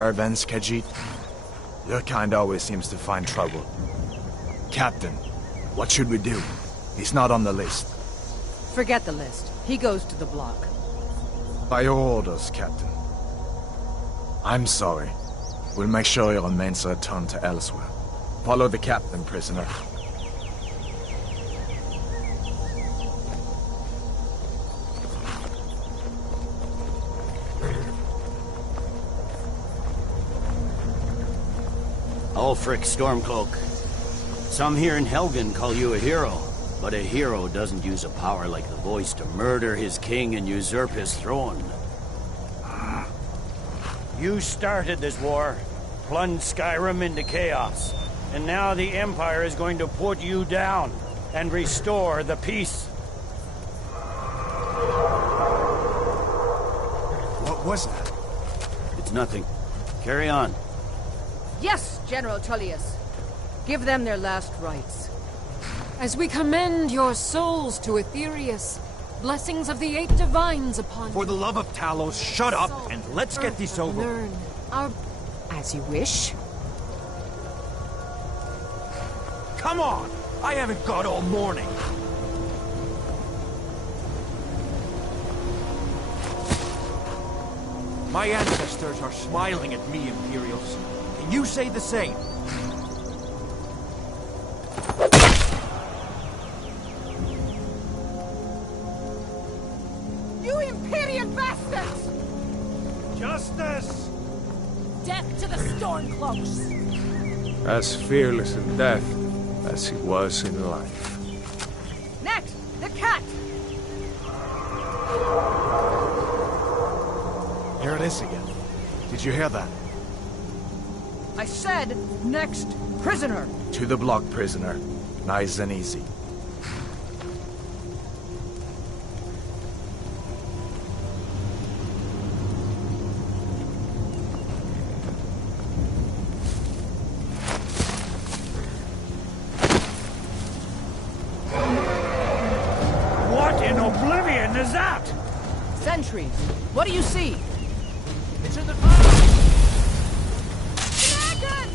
Events, Khajiit. Your kind always seems to find trouble. Captain, what should we do? He's not on the list. Forget the list. He goes to the block. By your orders, Captain. I'm sorry. We'll make sure your remains are returned to elsewhere. Follow the captain, prisoner. Ulfric Stormcloak. Some here in Helgen call you a hero, but a hero doesn't use a power like the voice to murder his king and usurp his throne. You started this war, plunged Skyrim into chaos, and now the Empire is going to put you down and restore the peace. What was that? It's nothing. Carry on. Yes, General Tullius. Give them their last rites. As we commend your souls to Aetherius, blessings of the eight divines upon For the love of Talos, shut up and let's get this over. Learn our... As you wish. Come on! I haven't got all morning. My ancestors are smiling at me, Imperials. Can you say the same? You Imperial bastards! Justice! Death to the Stormcloaks! As fearless in death as he was in life. Next, the cat! Here it is again. Did you hear that? I said, next, prisoner! To the block, prisoner. Nice and easy. What in oblivion is that? Sentries, what do you see? It's in the fire! Dragon!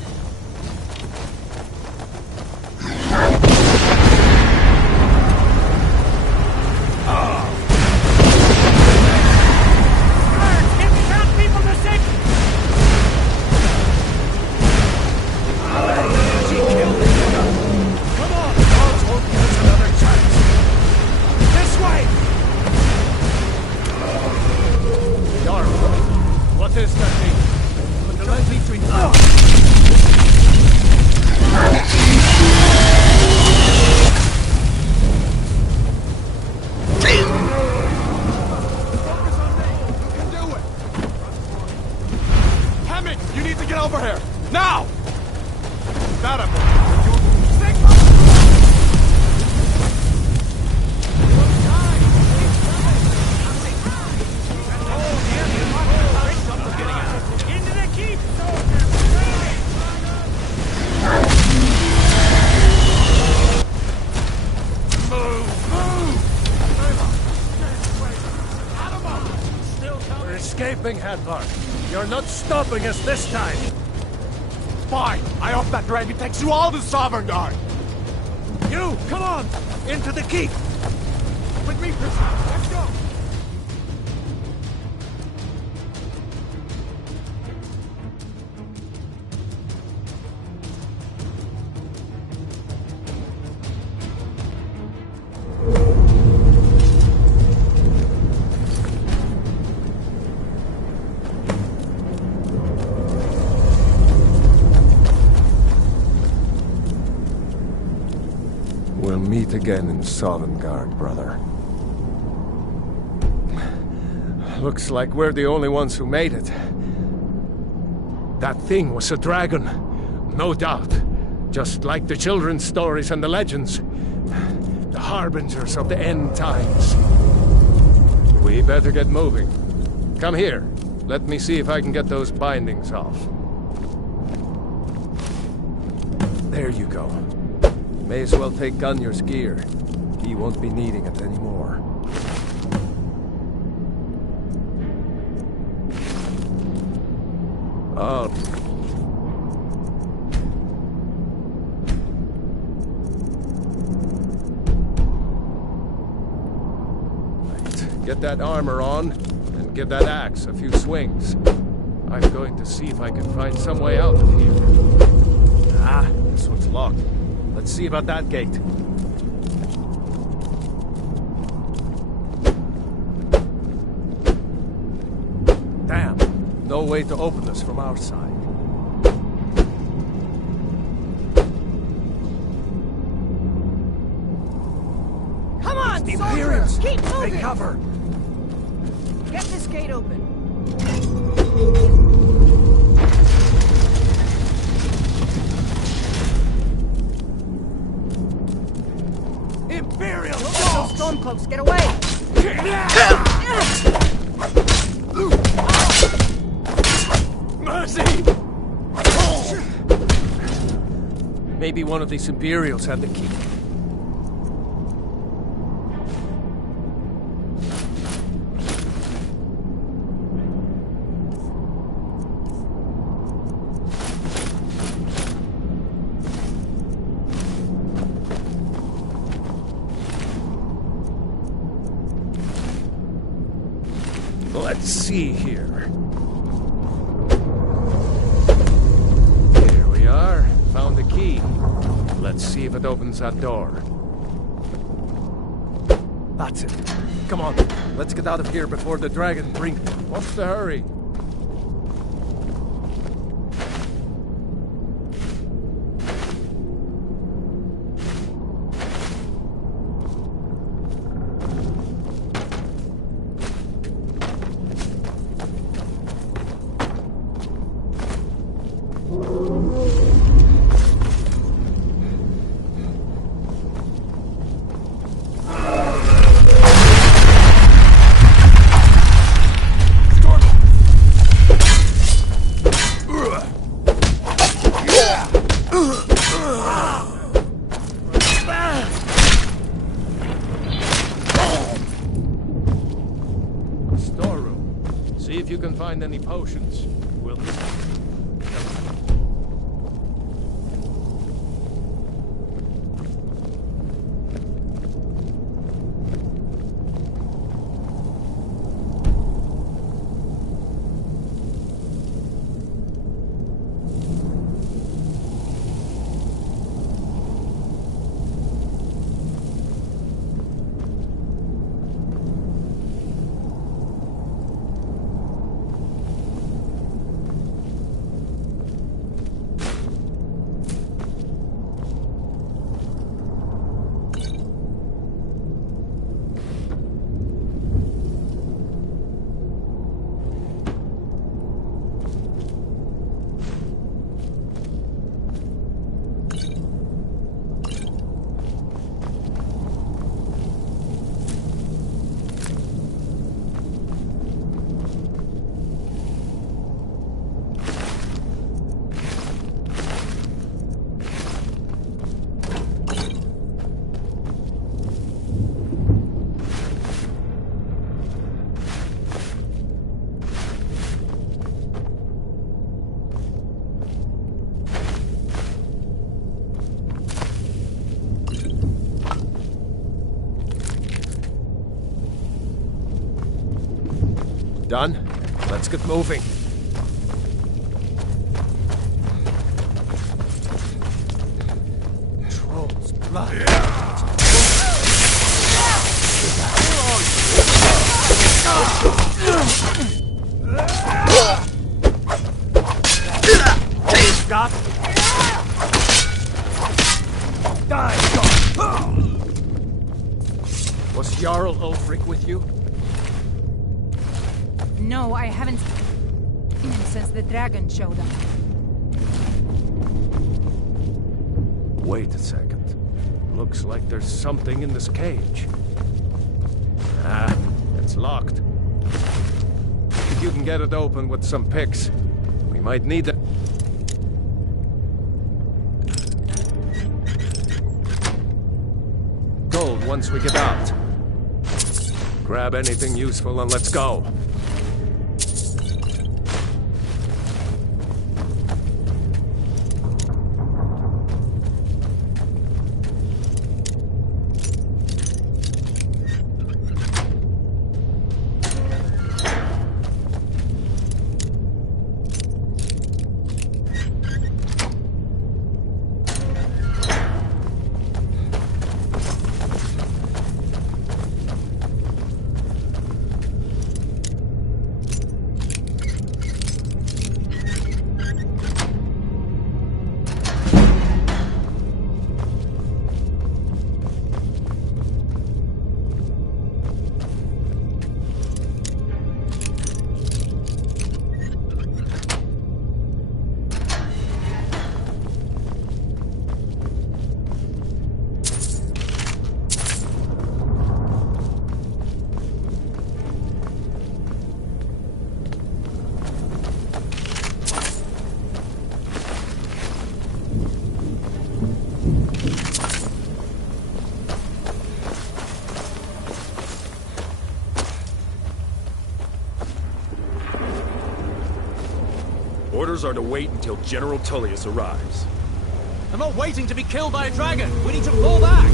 What is that thing? Put the leg between Focus on me! You can do it! Hammond, you need to get over here! Now! Got him! We're escaping, Hadvar. You're not stopping us this time. Fine! I hope that dragon takes you all to Sovereign Guard! You, come on! Into the keep! With me, prisoner! Let's go! We'll meet again in Sovngarde, brother. Looks like we're the only ones who made it. That thing was a dragon, no doubt. Just like the children's stories and the legends. The harbingers of the end times. We better get moving. Come here. Let me see if I can get those bindings off. There you go. May as well take Gunnar's gear. He won't be needing it anymore. Oh. Right. Get that armor on, and give that axe a few swings. I'm going to see if I can find some way out of here. Ah, this one's locked. Let's see about that gate. Damn, no way to open this from our side. Come on, The soldier! Imperials! Keep moving! Take cover! Get this gate open. Imperials! Those stormcloaks, get away! Mercy! Maybe one of these Imperials had the key. Let's see here. Here we are. Found the key. Let's see if it opens that door. That's it. Come on. Let's get out of here before the dragon brings... What's the hurry? Storeroom. See if you can find any potions. We'll... Done? Let's get moving. Troll's blood. Scott! Die, Scott! Was Jarl Ulfric with you? No, I haven't seen him since the dragon showed up. Wait a second. Looks like there's something in this cage. Ah, it's locked. If you can get it open with some picks, we might need it. Gold once we get out. Grab anything useful and let's go. Orders are to wait until General Tullius arrives. I'm not waiting to be killed by a dragon! We need to fall back!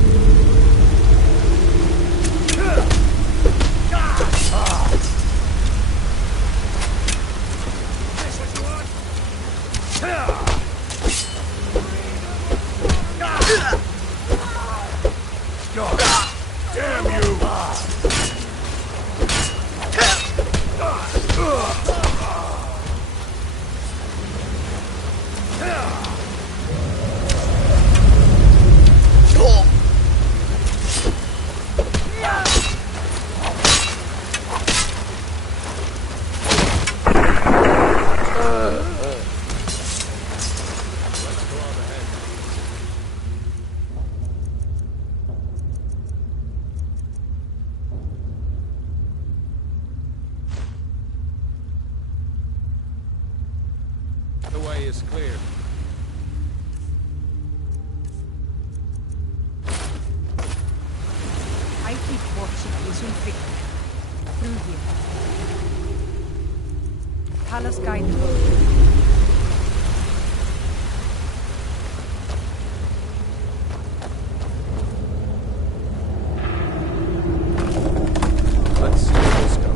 Damn you! The way is clear. I keep watching Vision Victor through here. Palace guide the road. Let's see where this goes.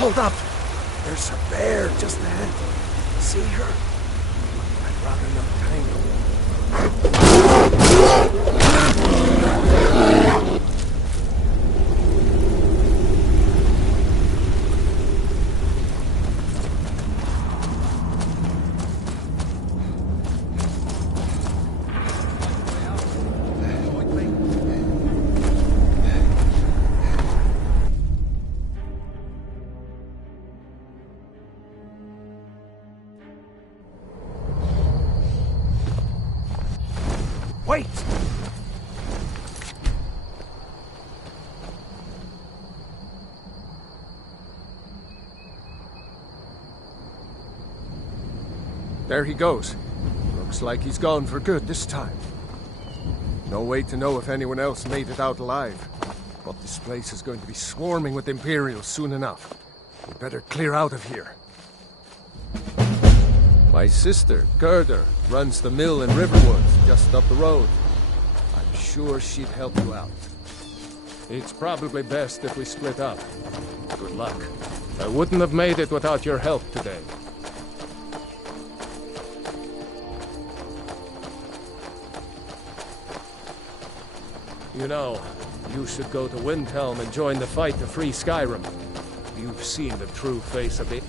Hold up! There's a bear just ahead. See her? I'd rather not tangle. Wait! There he goes. Looks like he's gone for good this time. No way to know if anyone else made it out alive. But this place is going to be swarming with Imperials soon enough. We better clear out of here. My sister, Gerda, runs the mill in Riverwood, just up the road. I'm sure she'd help you out. It's probably best if we split up. Good luck. I wouldn't have made it without your help today. You know, you should go to Windhelm and join the fight to free Skyrim. You've seen the true face of it.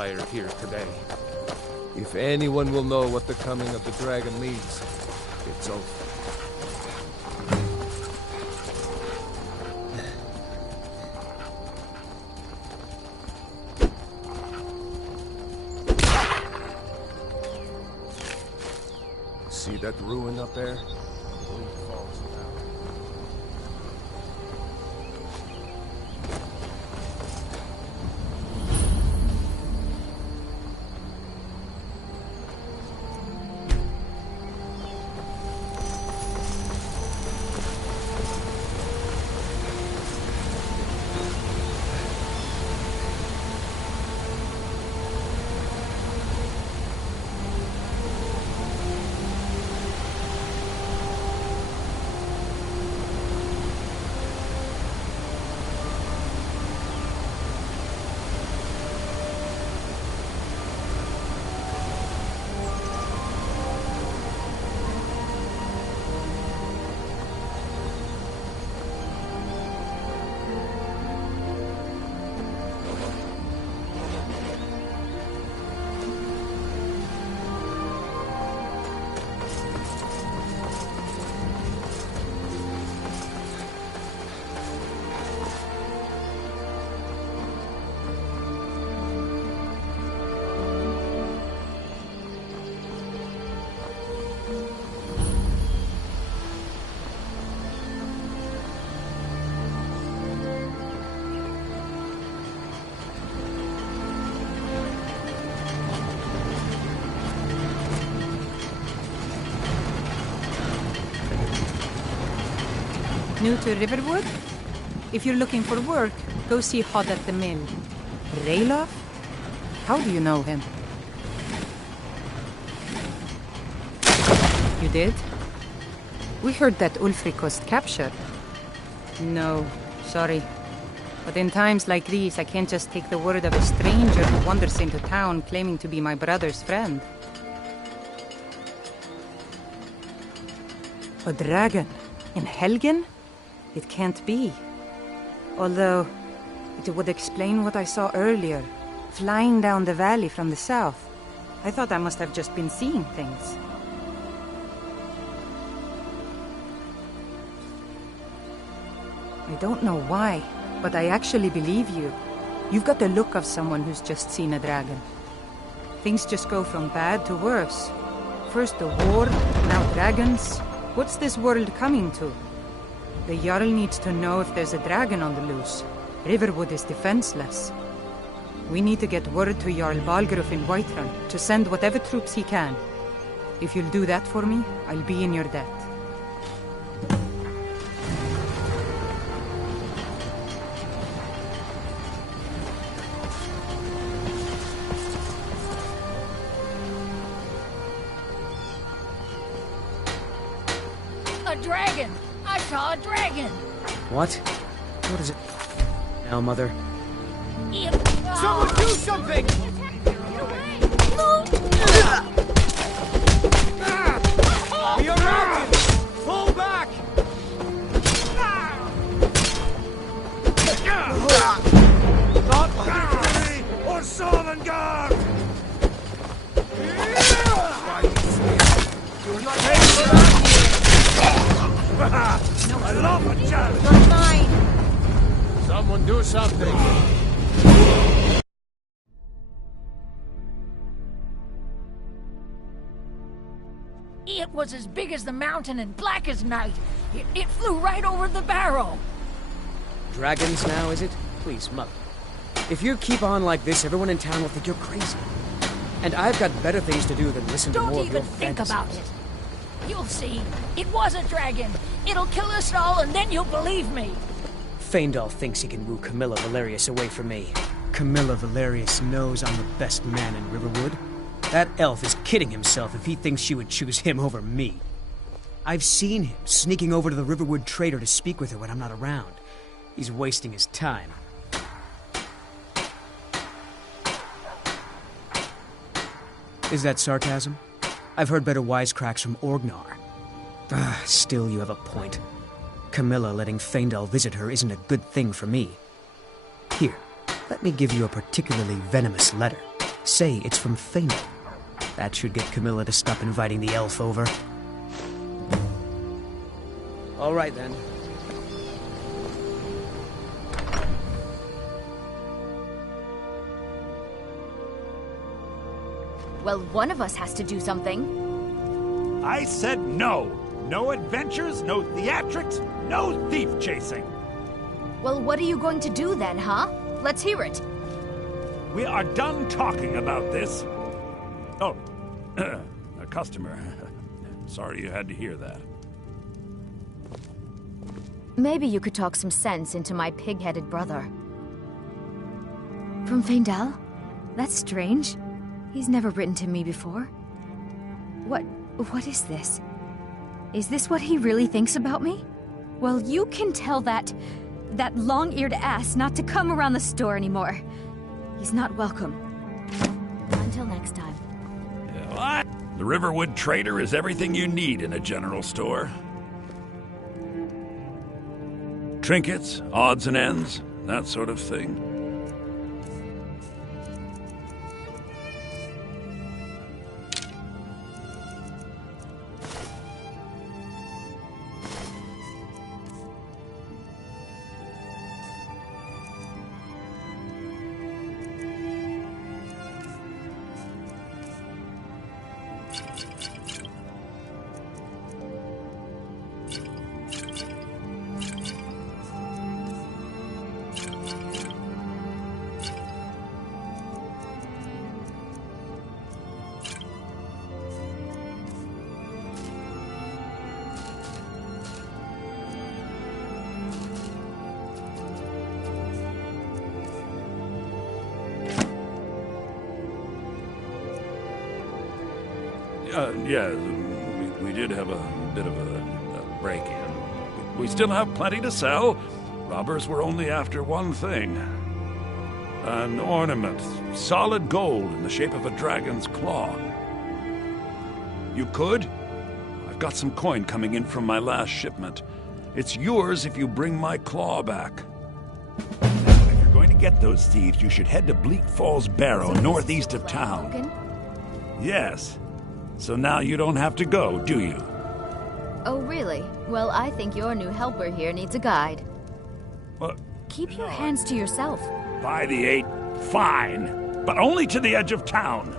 transpired here today. If anyone will know what the coming of the dragon means, it's over. See that ruin up there? Falls down. New to Riverwood? If you're looking for work, go see Hod at the mill. Rayloff? How do you know him? You did? We heard that Ulfric was captured. No, sorry. But in times like these, I can't just take the word of a stranger who wanders into town claiming to be my brother's friend. A dragon? In Helgen? It can't be. Although, it would explain what I saw earlier, flying down the valley from the south. I thought I must have just been seeing things. I don't know why, but I actually believe you. You've got the look of someone who's just seen a dragon. Things just go from bad to worse. First the war, now dragons. What's this world coming to? The Jarl needs to know if there's a dragon on the loose. Riverwood is defenseless. We need to get word to Jarl Balgruuf in Whiterun to send whatever troops he can. If you'll do that for me, I'll be in your debt. A dragon! I saw a dragon! What? What is it? Now, Mother. Someone do something! We are mounted! Fall back! Not victory or Sovngarde! You're not ready for that! I love a challenge! You're mine! Someone do something! It was as big as the mountain and black as night. It flew right over the barrow. Dragons now, is it? Please, Mother. If you keep on like this, everyone in town will think you're crazy. And I've got better things to do than listen to more Don't of your even think fantasies. about it. You'll see. It was a dragon. It'll kill us all, and then you'll believe me. Feindal thinks he can woo Camilla Valerius away from me. Camilla Valerius knows I'm the best man in Riverwood. That elf is kidding himself if he thinks she would choose him over me. I've seen him sneaking over to the Riverwood trader to speak with her when I'm not around. He's wasting his time. Is that sarcasm? I've heard better wisecracks from Orgnar. Still you have a point. Camilla letting Feindal visit her isn't a good thing for me. Here, let me give you a particularly venomous letter. Say it's from Faendal. That should get Camilla to stop inviting the elf over. All right, then. Well, one of us has to do something. I said no. No adventures, no theatrics, no thief chasing. Well, what are you going to do then, huh? Let's hear it. We are done talking about this. Oh, a customer. Sorry you had to hear that. Maybe you could talk some sense into my pig-headed brother. From Faendal? That's strange. He's never written to me before. What is this? Is this what he really thinks about me? Well, you can tell that long-eared ass not to come around the store anymore. He's not welcome. Until next time. What? The Riverwood Trader is everything you need in a general store. Trinkets, odds and ends, that sort of thing. Yeah, we did have a bit of a break-in. We still have plenty to sell. Robbers were only after one thing. An ornament, solid gold in the shape of a dragon's claw. You could? I've got some coin coming in from my last shipment. It's yours if you bring my claw back. If you're going to get those thieves, you should head to Bleak Falls Barrow, northeast of town. Yes. So now you don't have to go, do you? Oh, really? Well, I think your new helper here needs a guide. What? Keep your hands to yourself. By the 8, fine. But only to the edge of town.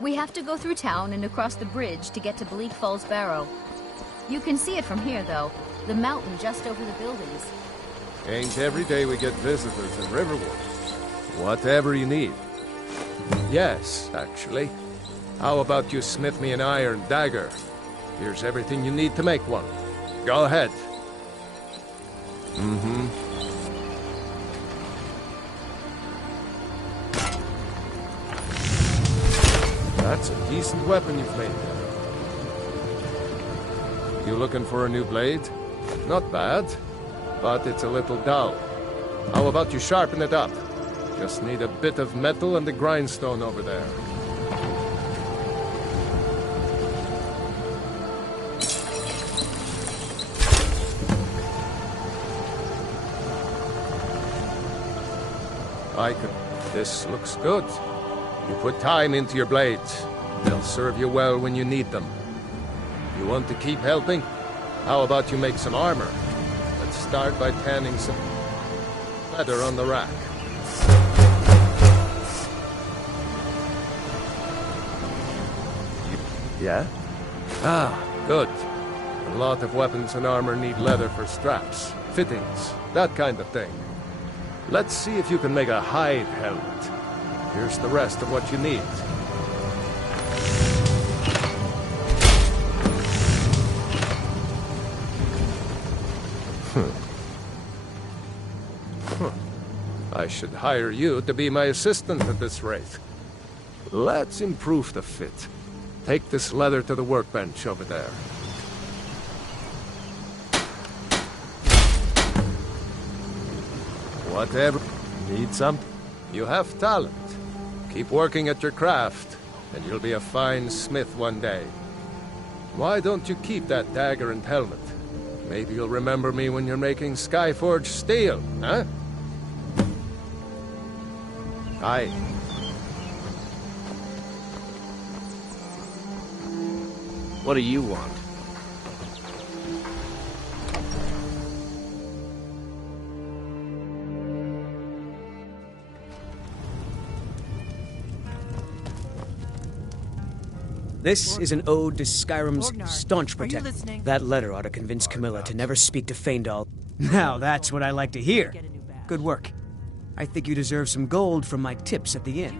We have to go through town and across the bridge to get to Bleak Falls Barrow. You can see it from here, though. The mountain just over the buildings. Ain't every day we get visitors in Riverwood. Whatever you need. Yes, actually. How about you smith me an iron dagger? Here's everything you need to make one. Go ahead. Mm-hmm. That's a decent weapon you've made there. You looking for a new blade? Not bad, but it's a little dull. How about you sharpen it up? Just need a bit of metal and a grindstone over there. This looks good. You put time into your blades. They'll serve you well when you need them. You want to keep helping? How about you make some armor? Let's start by tanning some leather on the rack. Yeah? Ah, good. A lot of weapons and armor need leather for straps, fittings, that kind of thing. Let's see if you can make a hide helmet. Here's the rest of what you need. I should hire you to be my assistant at this rate. Let's improve the fit. Take this leather to the workbench over there. Whatever. Need something? You have talent. Keep working at your craft. and you'll be a fine smith one day. Why don't you keep that dagger and helmet? Maybe you'll remember me when you're making Skyforged steel, huh? Aye. What do you want? This is an ode to Skyrim's Borgnar, staunch are you protector. listening? That letter ought to convince Camilla to never speak to Feindal. Now that's what I like to hear. Good work. I think you deserve some gold from my tips at the inn.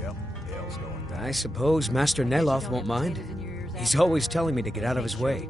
Yep, Hale's going down. I suppose Master Neloth won't mind. He's always telling me to get out of his way.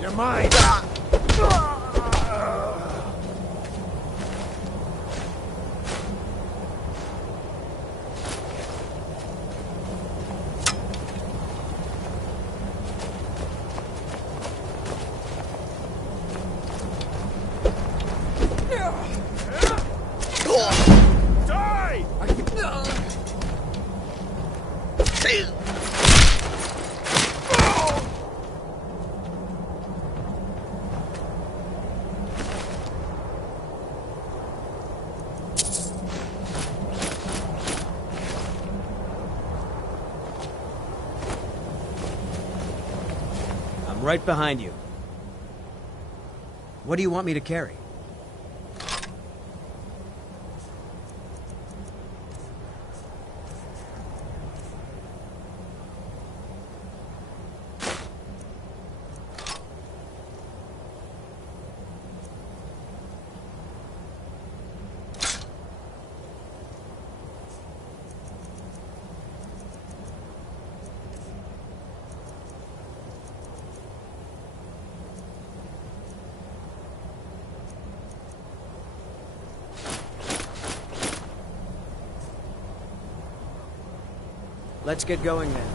You're mine! I'm right behind you. What do you want me to carry? Let's get going then.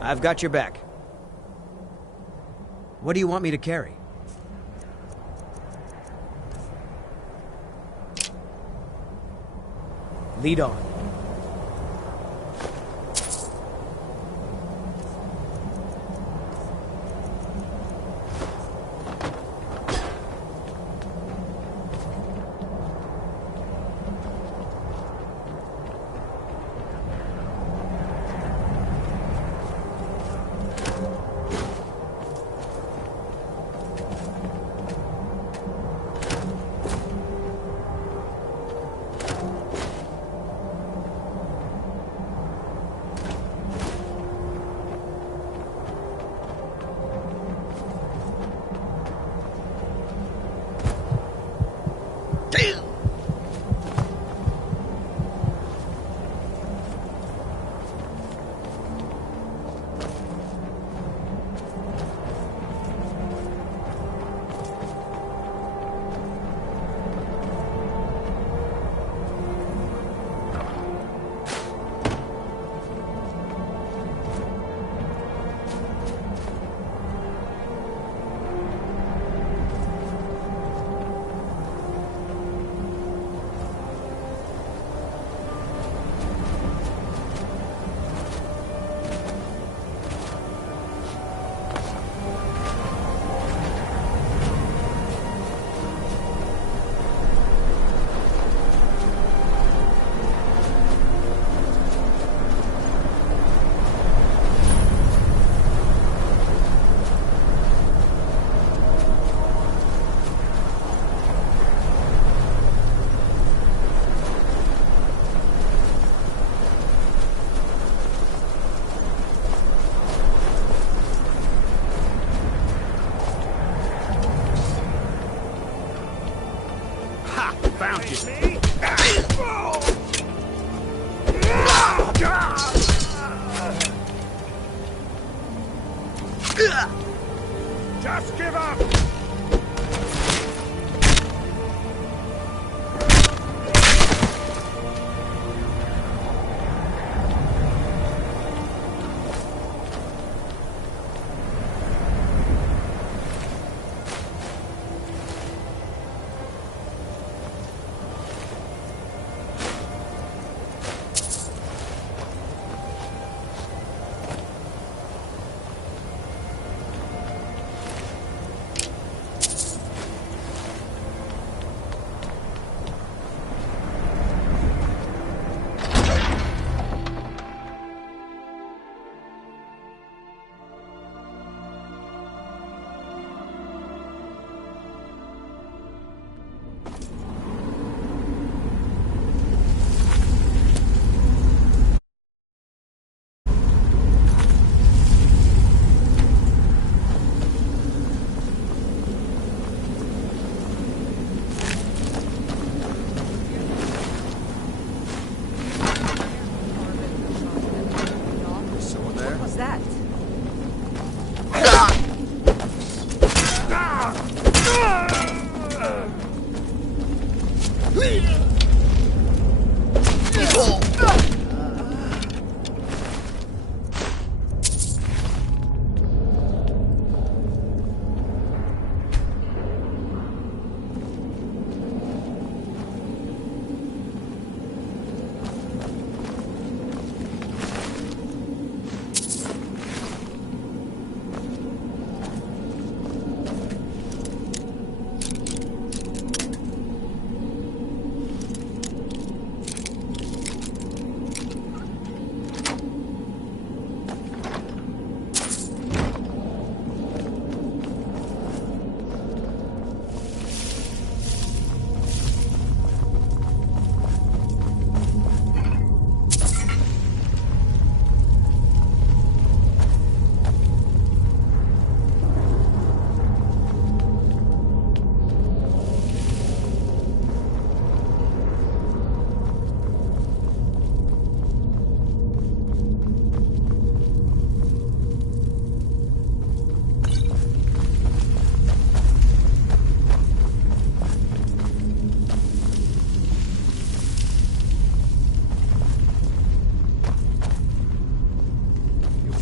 I've got your back. What do you want me to carry? Lead on.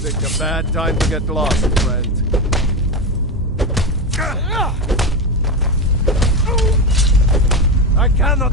Picked a bad time to get lost, friend. I cannot...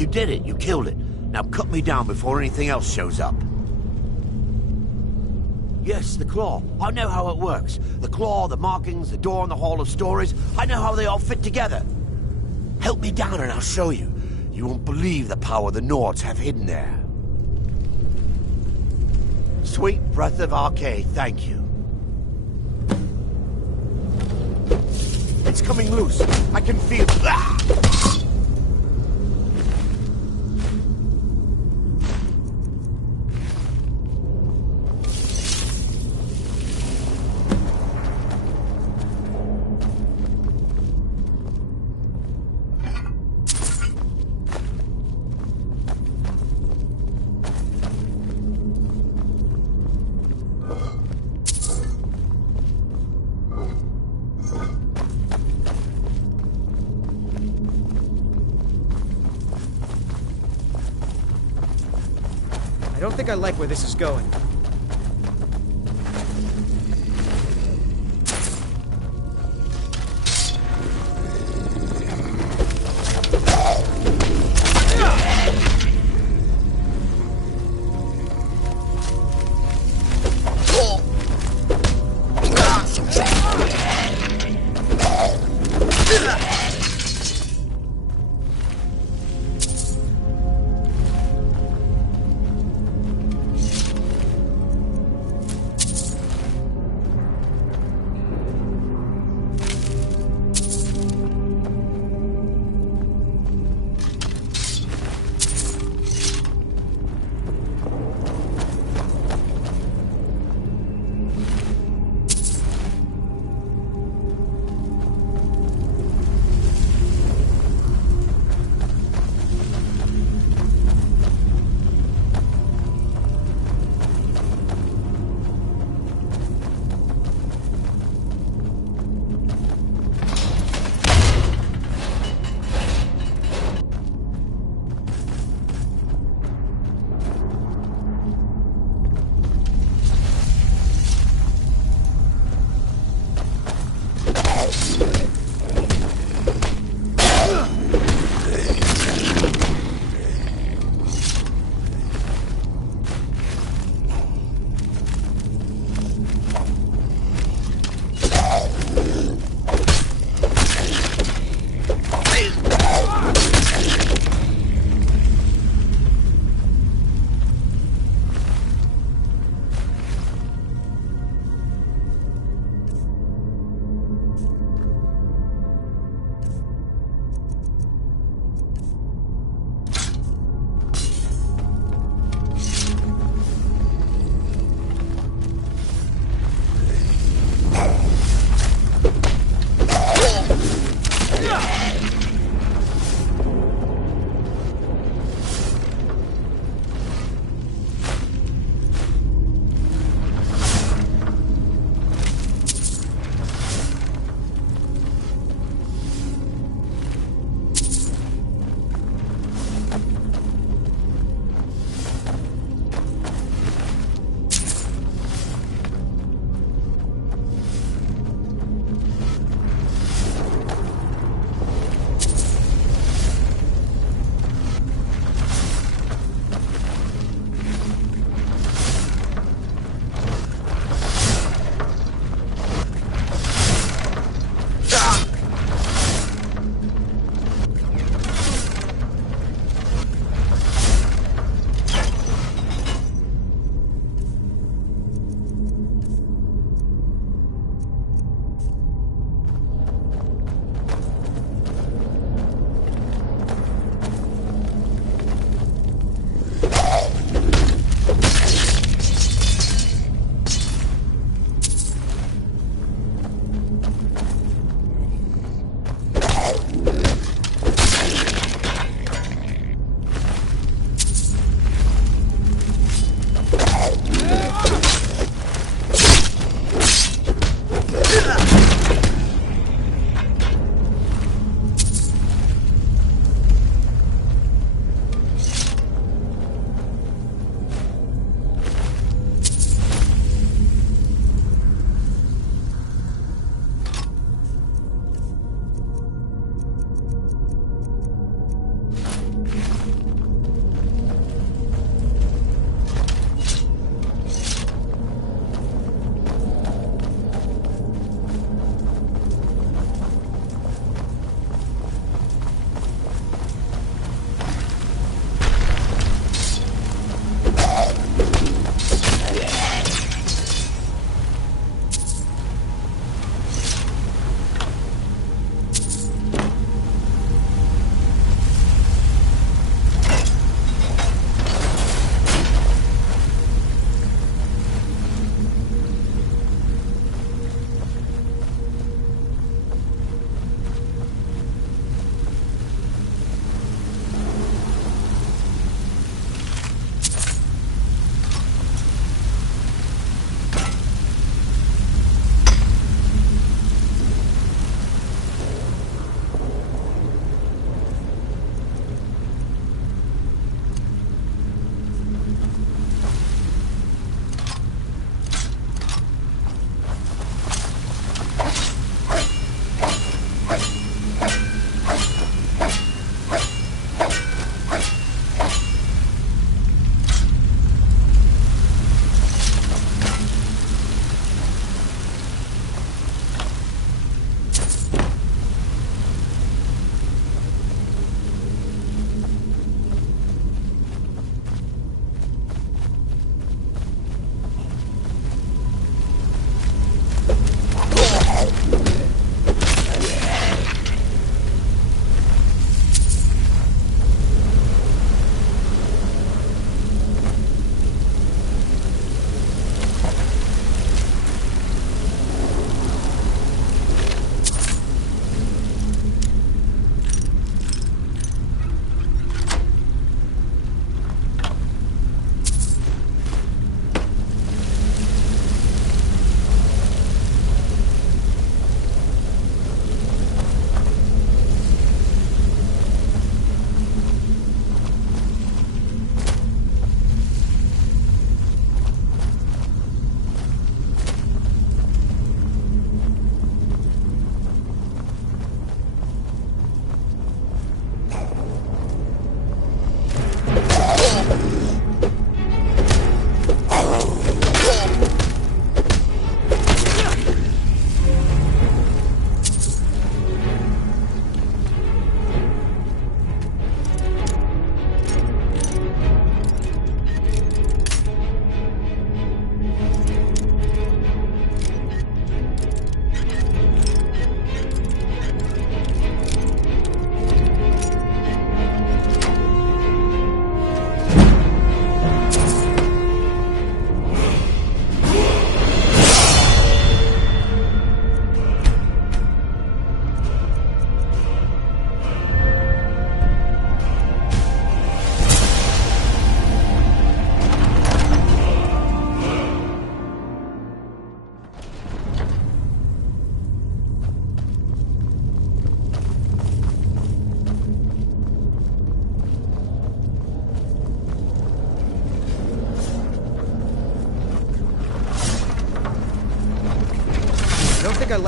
You did it. You killed it. Now cut me down before anything else shows up. Yes, the claw. I know how it works. The claw, the markings, the door in the Hall of Stories. I know how they all fit together. Help me down and I'll show you. You won't believe the power the Nords have hidden there. Sweet breath of Arcade, thank you. It's coming loose. I can feel it. Ah! I don't think I like where this is going.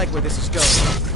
like where this is going.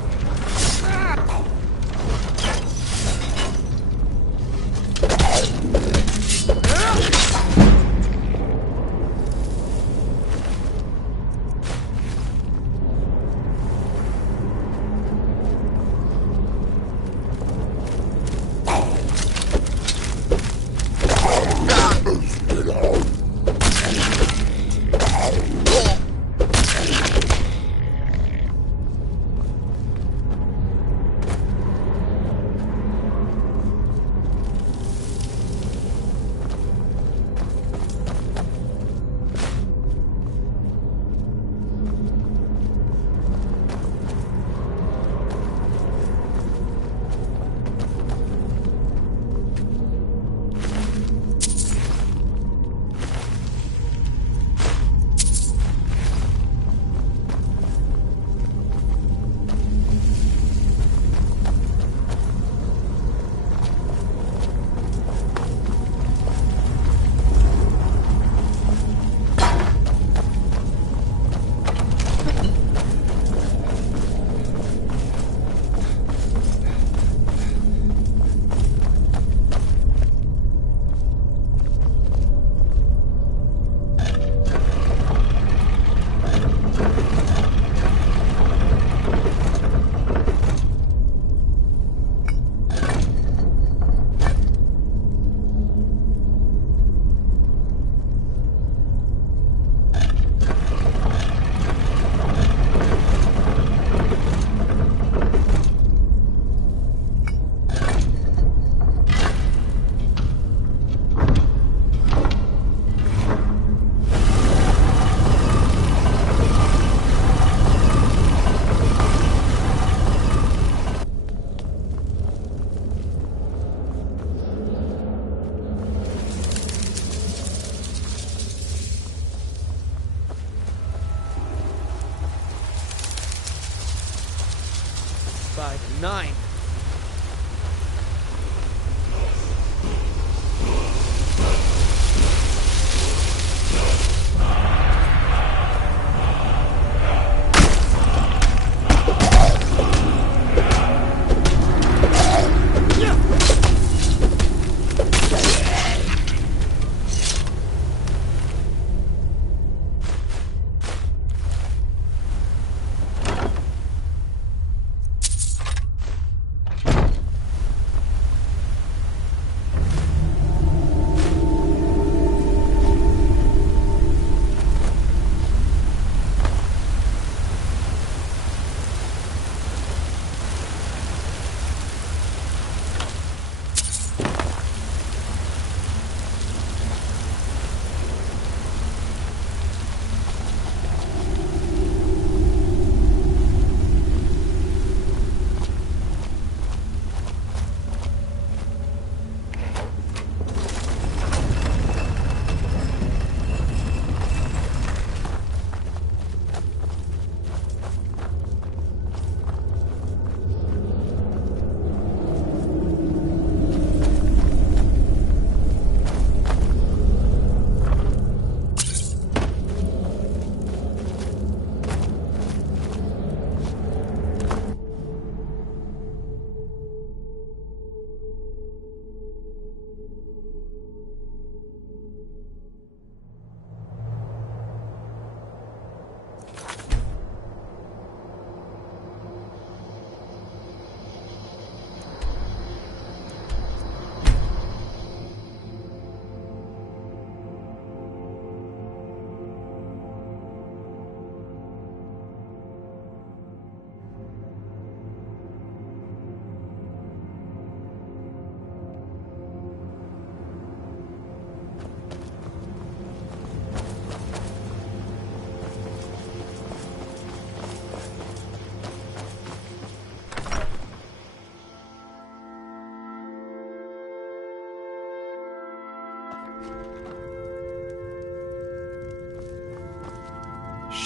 Nine.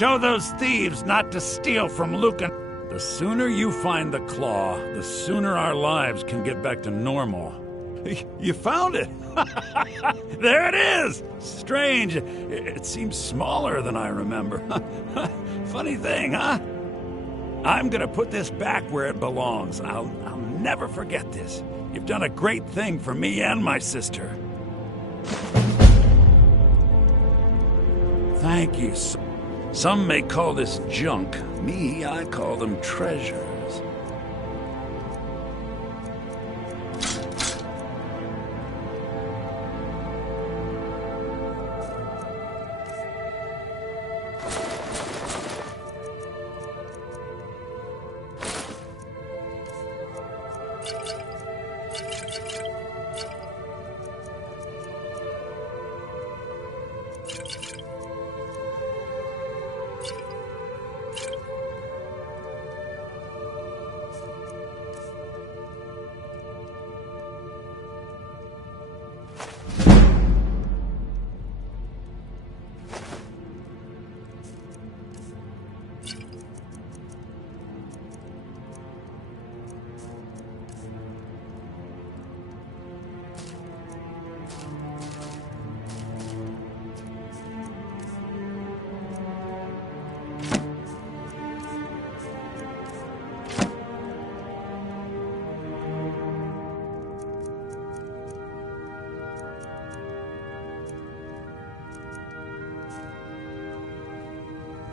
Show those thieves not to steal from Lucan. The sooner you find the claw, the sooner our lives can get back to normal. You found it! There it is! Strange. It seems smaller than I remember. Funny thing, huh? I'm gonna put this back where it belongs. I'll never forget this. You've done a great thing for me and my sister. Thank you. Some may call this junk. Me, I call them treasures.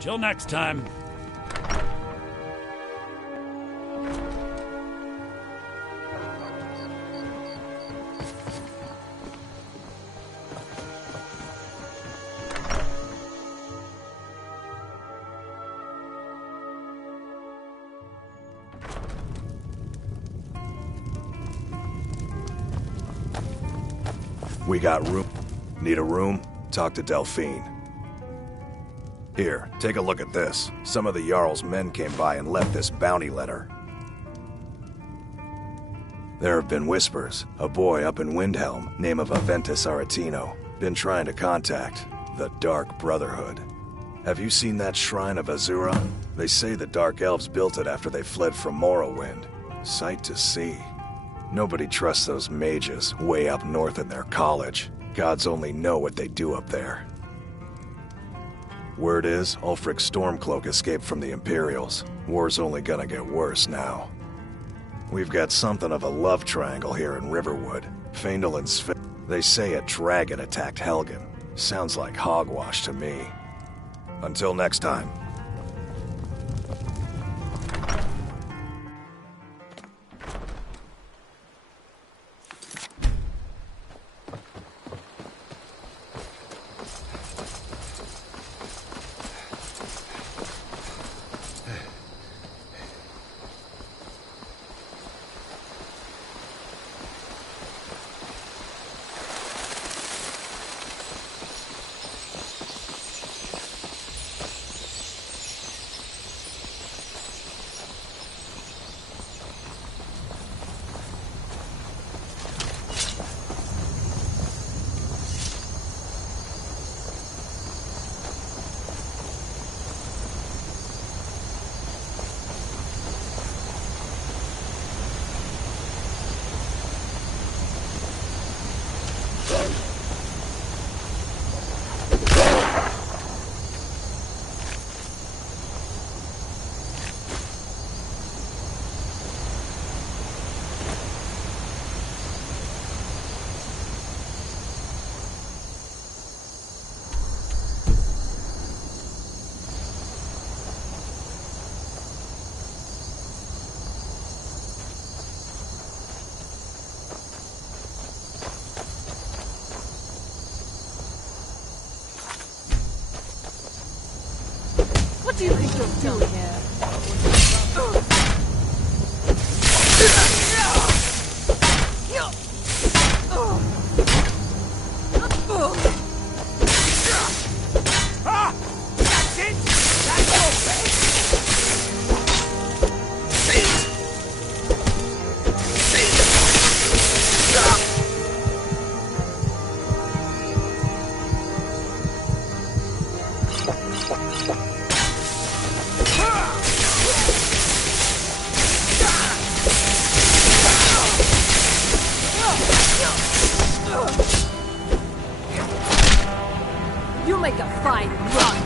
Till next time. We got room. Need a room? Talk to Delphine. Here, take a look at this. Some of the Jarl's men came by and left this bounty letter. There have been whispers. A boy up in Windhelm, name of Aventus Aretino, been trying to contact the Dark Brotherhood. Have you seen that shrine of Azura? They say the Dark Elves built it after they fled from Morrowind. Sight to see. Nobody trusts those mages way up north in their college. Gods only know what they do up there. Word is, Ulfric Stormcloak escaped from the Imperials. War's only gonna get worse now. We've got something of a love triangle here in Riverwood. Faendal and they say a dragon attacked Helgen. Sounds like hogwash to me. Until next time. What do you think you're doing here? That's it! That's your face! You make a fine run.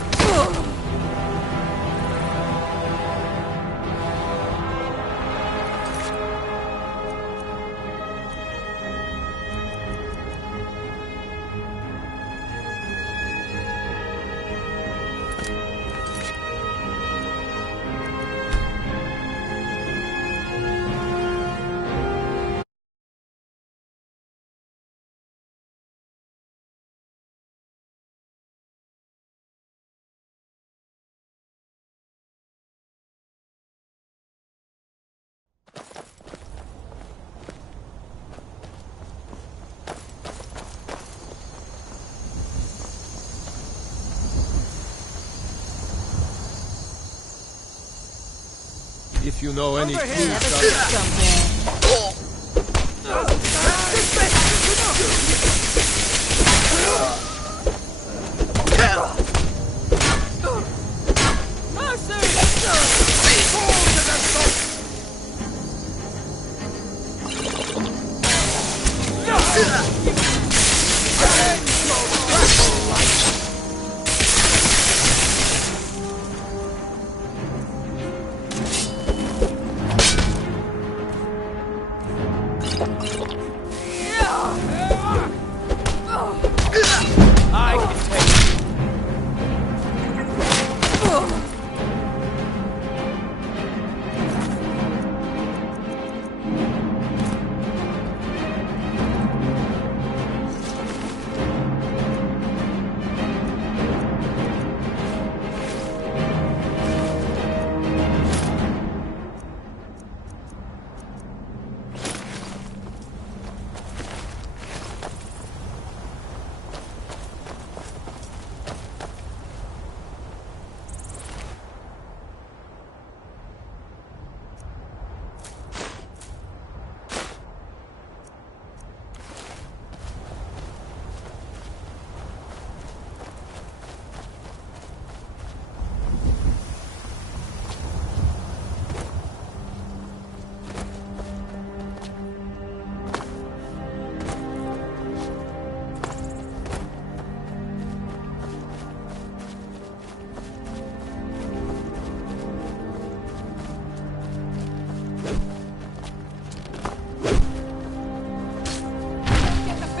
you know any Over clues. I can take it.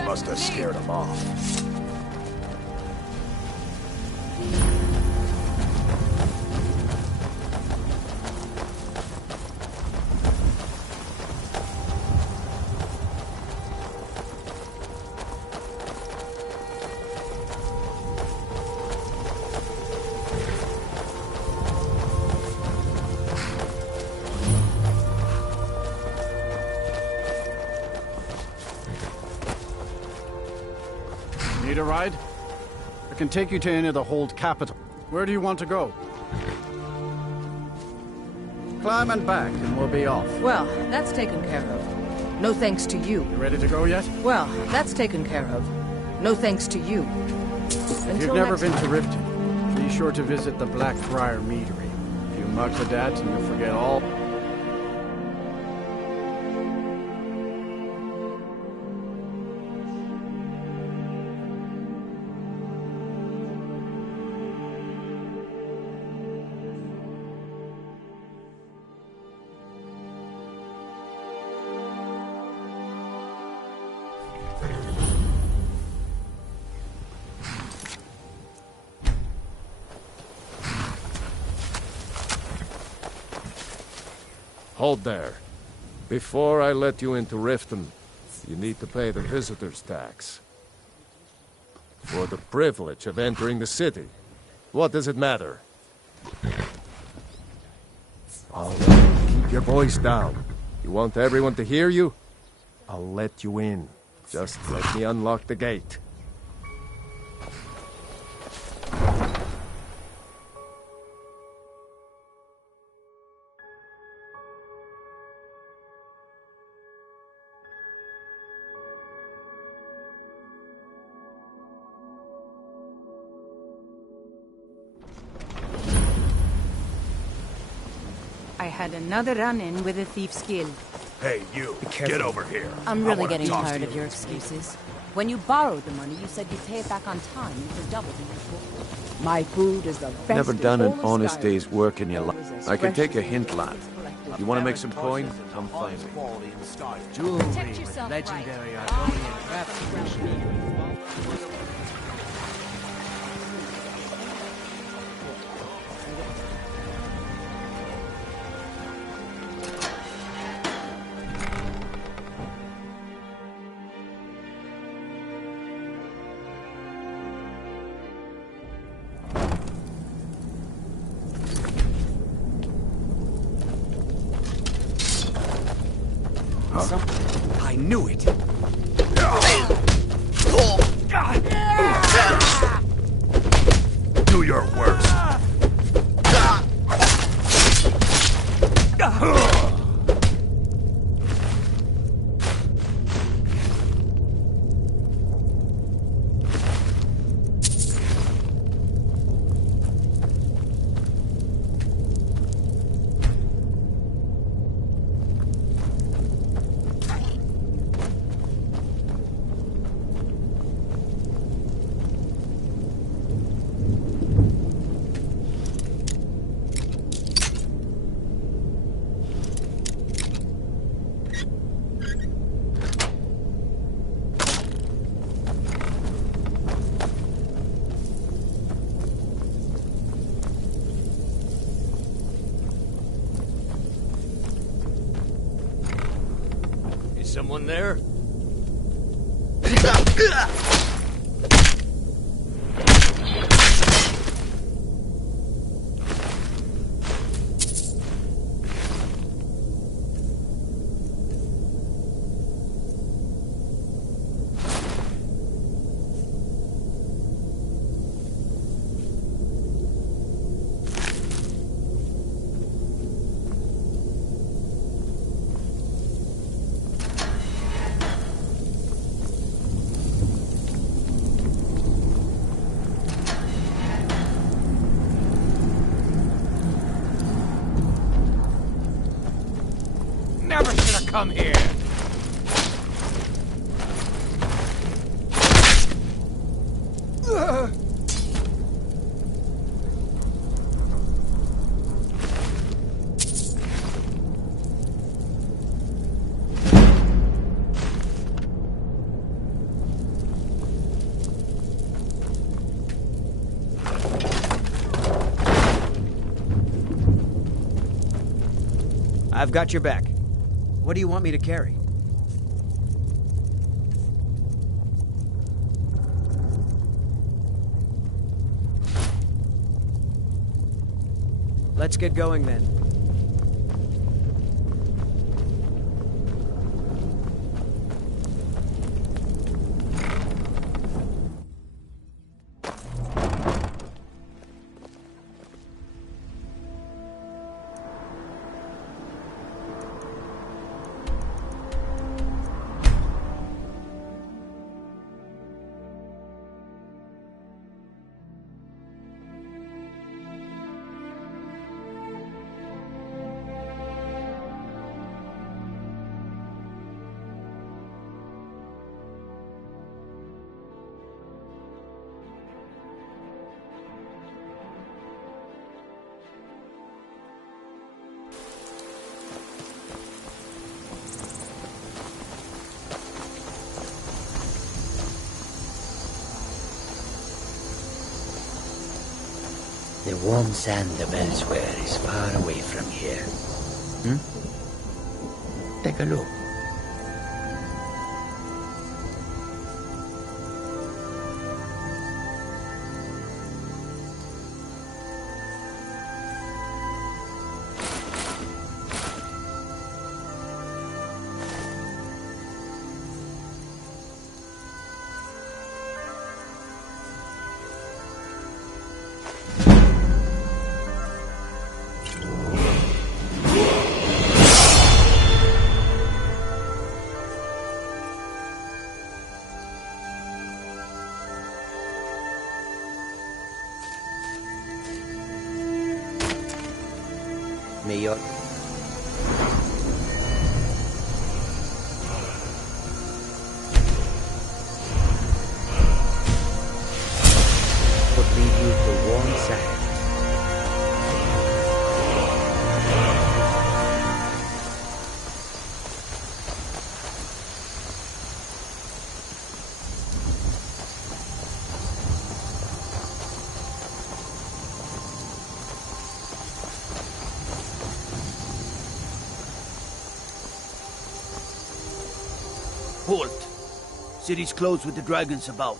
Must have scared him off. Need a ride? I can take you to any of the hold capital. Where do you want to go? Climb and back, and we'll be off. Well, that's taken care of. No thanks to you. You ready to go yet? Well, that's taken care of. No thanks to you. If you've never been to Riften, be sure to visit the Blackfriar Meadery. If you mug the dads and you'll forget all... Hold there. Before I let you into Riften, you need to pay the visitor's tax. For the privilege of entering the city. What does it matter? All right, keep your voice down. You want everyone to hear you? I'll let you in. Just let me unlock the gate. I had another run-in with a thief's guild. Hey, you, get over here. I'm I really wanna getting talk to tired you. of your excuses. When you borrowed the money, you said you'd pay it back on time and for double the usual. My food is the best. Never done in an all the honest Skyrim. day's work in your life. I can take a hint, lad. You want to make some coin? Come find me. Jewelry Protect with yourself legendary right. Argonian craftsmanship. I knew it. Do your worst. Someone there? Never should have come here. I've got your back. What do you want me to carry? Let's get going then. The warm sand of elsewhere is far away from here. Take a look. Mayor. Would lead you to warm sand. Halt! City's closed with the dragons about.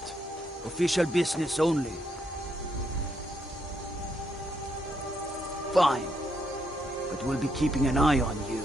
Official business only. Fine. But we'll be keeping an eye on you.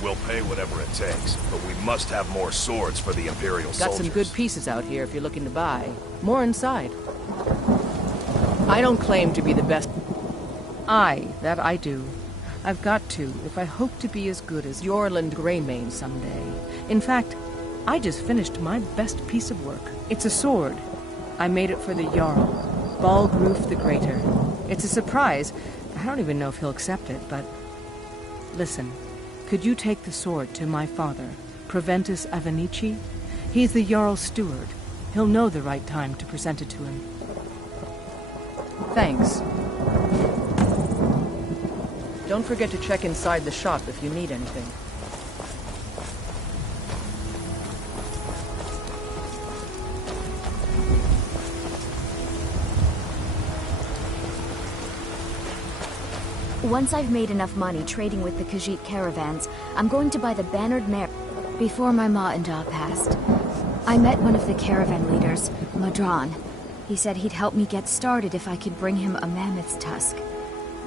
We'll pay whatever it takes, but we must have more swords for the Imperial Got soldiers. some good pieces out here if you're looking to buy. More inside. I don't claim to be the best. That I do. I've got to, if I hope to be as good as Yorland Greymane someday. In fact, I just finished my best piece of work. It's a sword. I made it for the Jarl, Balgruf the Greater. It's a surprise. I don't even know if he'll accept it, but... Listen, could you take the sword to my father, Proventus Avenici? He's the Jarl's steward. He'll know the right time to present it to him. Thanks. Don't forget to check inside the shop if you need anything. Once I've made enough money trading with the Khajiit caravans, I'm going to buy the bannered mare. Before my ma and Da passed, I met one of the caravan leaders, Madran. He said he'd help me get started if I could bring him a mammoth's tusk.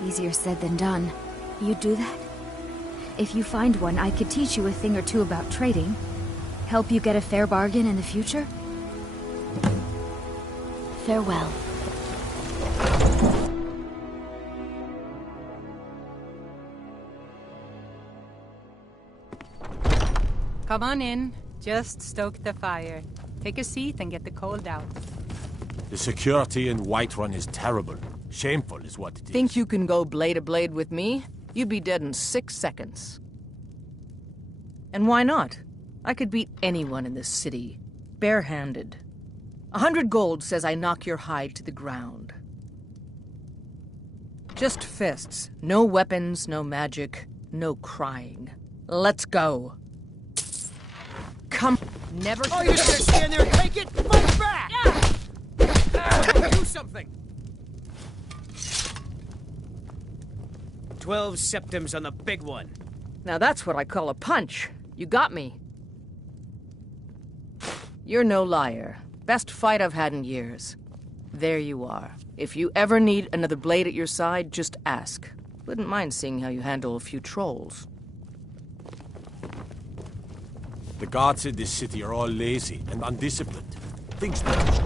Easier said than done. You'd do that? If you find one, I could teach you a thing or two about trading. Help you get a fair bargain in the future? Farewell. Come on in. Just stoke the fire. Take a seat and get the cold out. The security in Whiterun is terrible. Shameful is what it is. Think you can go blade to blade with me? You'd be dead in 6 seconds. And why not? I could beat anyone in this city, barehanded. 100 gold says I knock your hide to the ground. Just fists. No weapons, no magic, no crying. Let's go. Come. Never. Oh, you're just gonna stand there and take it? Fight back! Do something! 12 septims on the big one. Now that's what I call a punch. You got me. You're no liar. Best fight I've had in years. There you are. If you ever need another blade at your side, just ask. Wouldn't mind seeing how you handle a few trolls. The guards in this city are all lazy and undisciplined. Things don't.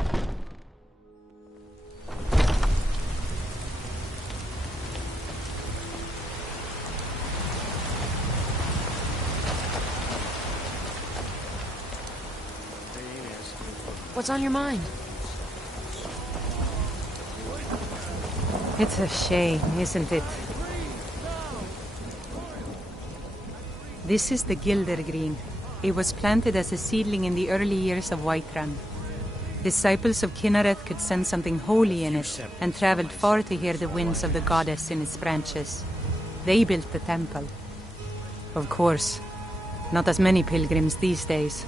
What's on your mind? It's a shame, isn't it? This is the Gildergreen. It was planted as a seedling in the early years of Whiterun. Disciples of Kynareth could sense something holy in it, and traveled far to hear the winds of the goddess in its branches. They built the temple. Of course, not as many pilgrims these days.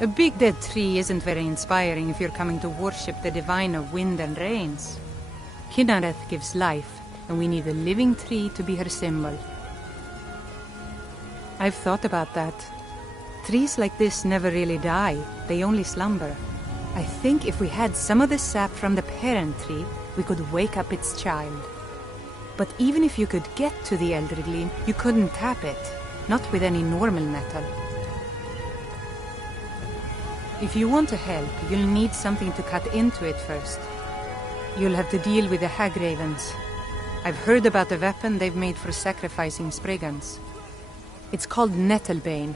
A big dead tree isn't very inspiring if you're coming to worship the divine of wind and rains. Kynareth gives life, and we need a living tree to be her symbol. I've thought about that. Trees like this never really die, they only slumber. I think if we had some of the sap from the parent tree, we could wake up its child. But even if you could get to the Eldergleam, you couldn't tap it, not with any normal metal. If you want to help, you'll need something to cut into it first. You'll have to deal with the hag ravens. I've heard about the weapon they've made for sacrificing Spriggans. It's called Nettlebane.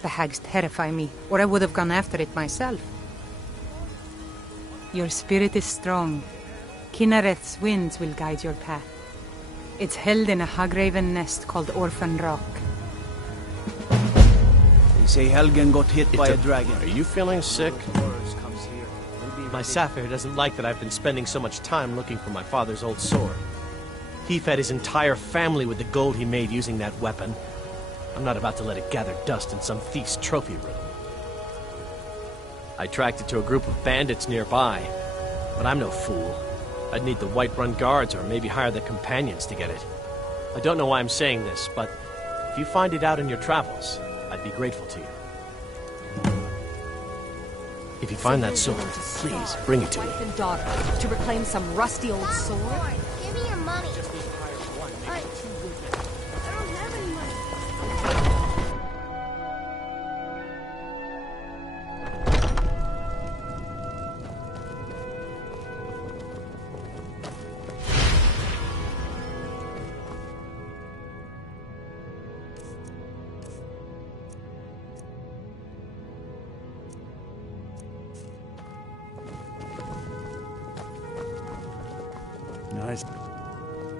The hags terrify me, or I would have gone after it myself. Your spirit is strong. Kynareth's winds will guide your path. It's held in a hagraven nest called Orphan Rock. They say Helgen got hit by a dragon. Are you feeling sick? My Sapphire doesn't like that I've been spending so much time looking for my father's old sword. He fed his entire family with the gold he made using that weapon. I'm not about to let it gather dust in some thief's trophy room. I tracked it to a group of bandits nearby, but I'm no fool. I'd need the Whiterun guards or maybe hire the companions to get it. I don't know why I'm saying this, but if you find it out in your travels, I'd be grateful to you. If you find that sword, please bring it to me. Wife and daughter to reclaim some rusty old sword. Give me your money.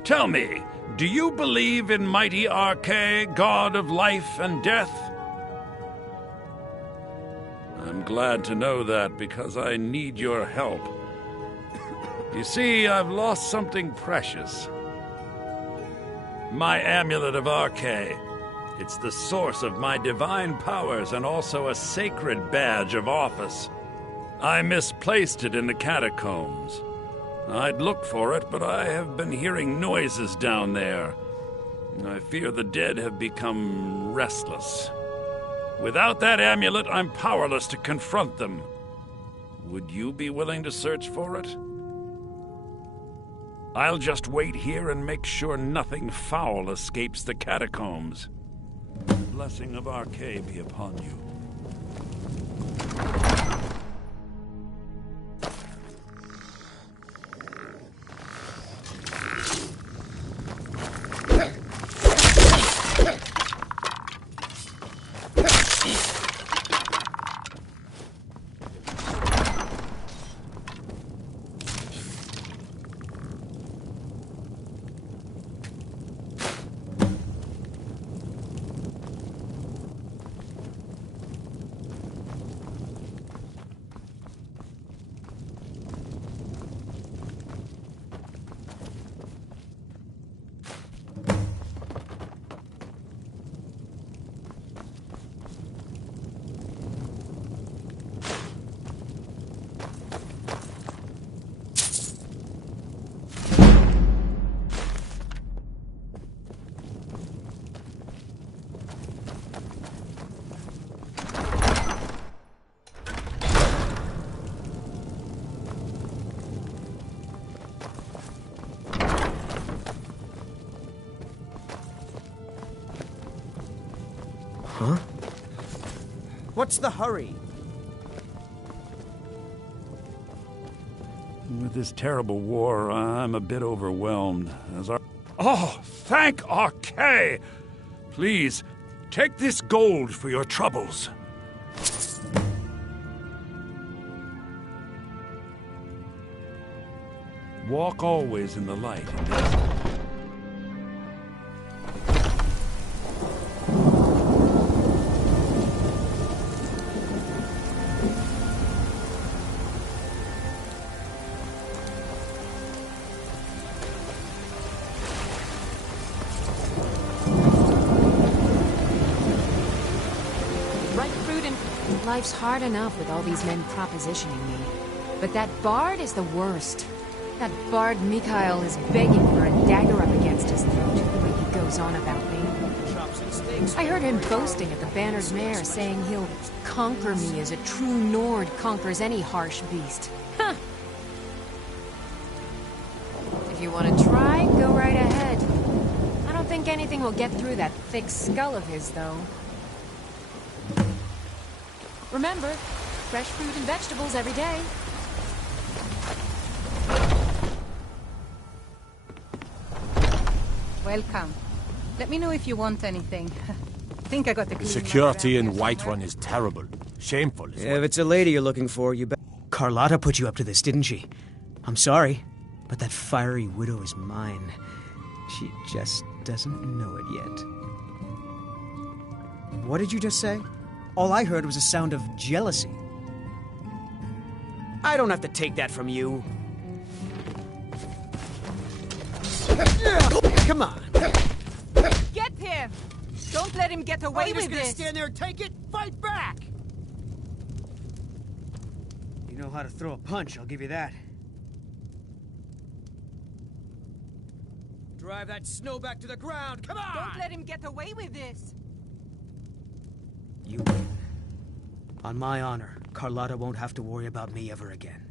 Tell me, do you believe in mighty Arche, god of life and death? I'm glad to know that because I need your help. You see, I've lost something precious. My amulet of Arche. It's the source of my divine powers and also a sacred badge of office. I misplaced it in the catacombs. I'd looked for it, but I have been hearing noises down there. I fear the dead have become restless. Without that amulet, I'm powerless to confront them. Would you be willing to search for it? I'll just wait here and make sure nothing foul escapes the catacombs. The blessing of Arche be upon you. Huh? What's the hurry? With this terrible war, I'm a bit overwhelmed. Oh, thank Arche! Please, take this gold for your troubles. Walk always in the light. Life's hard enough with all these men propositioning me. But that bard is the worst. That bard Mikhail is begging for a dagger up against his throat, the way he goes on about me. I heard him boasting at the Banner's Mare, saying he'll conquer me as a true Nord conquers any harsh beast. Huh. If you want to try, go right ahead. I don't think anything will get through that thick skull of his, though. Remember, fresh fruit and vegetables every day. Welcome. Let me know if you want anything. I think I got the security in Whiterun is terrible. Shameful as well. If it's a lady you're looking for, you bet. Carlotta put you up to this, didn't she? I'm sorry, but that fiery widow is mine. She just doesn't know it yet. What did you just say? All I heard was a sound of jealousy. I don't have to take that from you. Come on. Get him! Don't let him get away with this! Gonna this! Stand there and take it? Fight back! You know how to throw a punch, I'll give you that. Drive that snow back to the ground, come on! Don't let him get away with this! You win. On my honor, Carlotta won't have to worry about me ever again.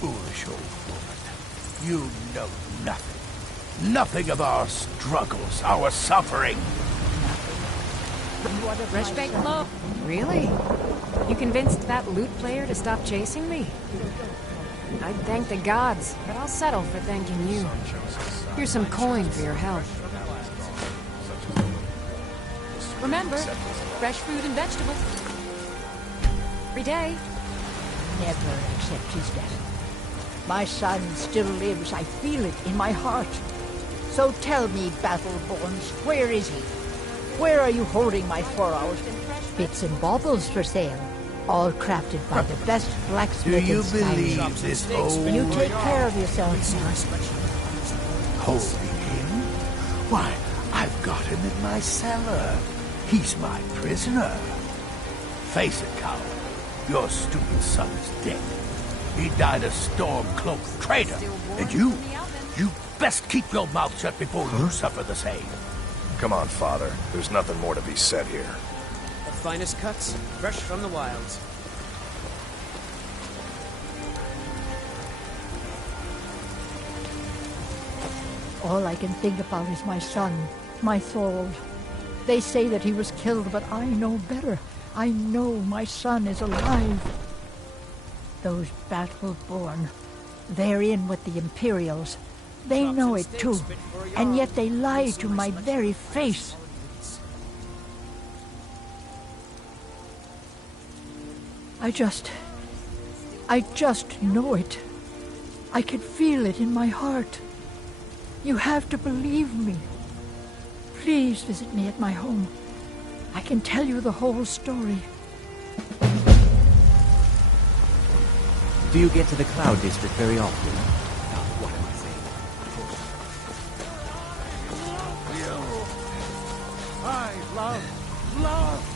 Foolish old woman. You know nothing. Nothing of our struggles, our suffering. Fresh baked loaf. Really? You convinced that lute player to stop chasing me? I'd thank the gods, but I'll settle for thanking you. Here's some coin for your help. Remember, fresh fruit and vegetables. Every day. Never accept his death. My son still lives. I feel it in my heart. So tell me, Battleborns, where is he? Where are you holding my furrows? Bits and baubles for sale. All crafted by the best blacksmith Do you in Spain. believe this old... You take care of yourself, son. Holding him? Why, I've got him in my cellar. He's my prisoner. Face it, coward. Your stupid son is dead. He died a storm-cloaked traitor. And you best keep your mouth shut before you suffer the same. Come on, Father. There's nothing more to be said here. The finest cuts, fresh from the wilds. All I can think about is my son, my Thord. They say that he was killed, but I know better. I know my son is alive. Those Battleborn, they're in with the Imperials. They know it too, and yet they lie to my very face. I just know it. I can feel it in my heart. You have to believe me. Please visit me at my home. I can tell you the whole story. Do you get to the Cloud District very often? What am I saying? I love.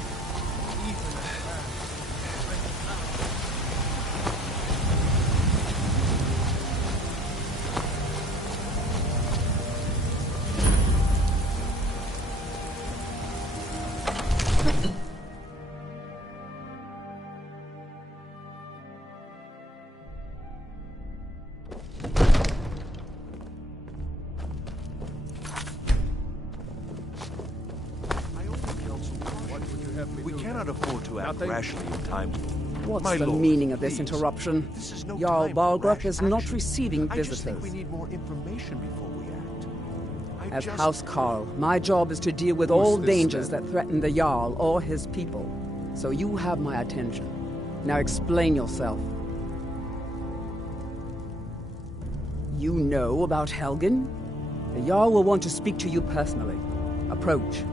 We cannot afford to act rashly in times. What's My the lord, meaning of this please. interruption? This is no Jarl time for Balgruuf rash is not action. receiving I just think we visitors. need more information before we act. As House Carl, my job is to deal with all dangers that threaten the Jarl or his people. So you have my attention. Now explain yourself. You know about Helgen? The Jarl will want to speak to you personally. Approach.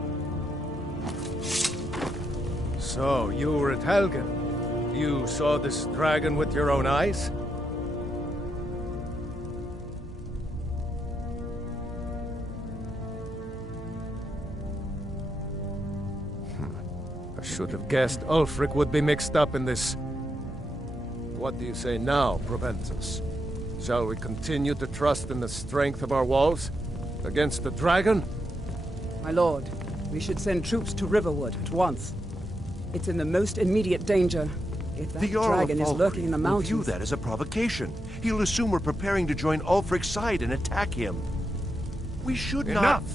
So, you were at Helgen. You saw this dragon with your own eyes? I should have guessed Ulfric would be mixed up in this. What do you say now, Proventus? Shall we continue to trust in the strength of our walls? Against the dragon? My lord, we should send troops to Riverwood at once. It's in the most immediate danger. If that The Jarl dragon of is lurking in the Falkreath will mountains... view that as a provocation. He'll assume we're preparing to join Ulfric's side and attack him. We should not... Enough!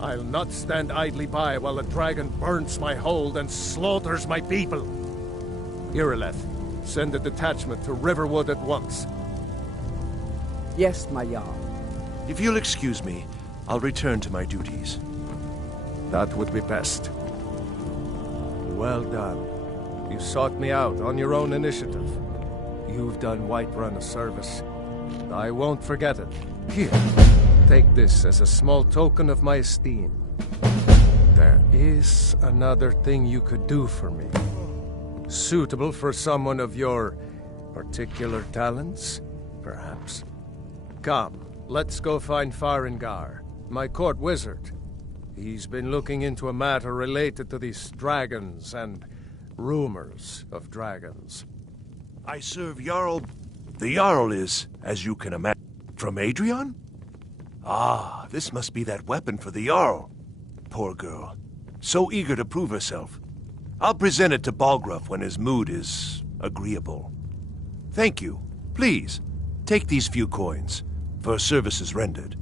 I'll not stand idly by while the dragon burns my hold and slaughters my people. Irileth, send a detachment to Riverwood at once. Yes, my Jarl. If you'll excuse me, I'll return to my duties. That would be best. Well done. You sought me out on your own initiative. You've done Whiterun a service. I won't forget it. Here, take this as a small token of my esteem. There is another thing you could do for me. Suitable for someone of your particular talents, perhaps. Come, let's go find Farengar, my court wizard. He's been looking into a matter related to these dragons and rumors of dragons. I serve Jarl... The Jarl is, as you can imagine, from Adrian? Ah, this must be that weapon for the Jarl. Poor girl. So eager to prove herself. I'll present it to Balgruuf when his mood is agreeable. Thank you. Please, take these few coins for services rendered.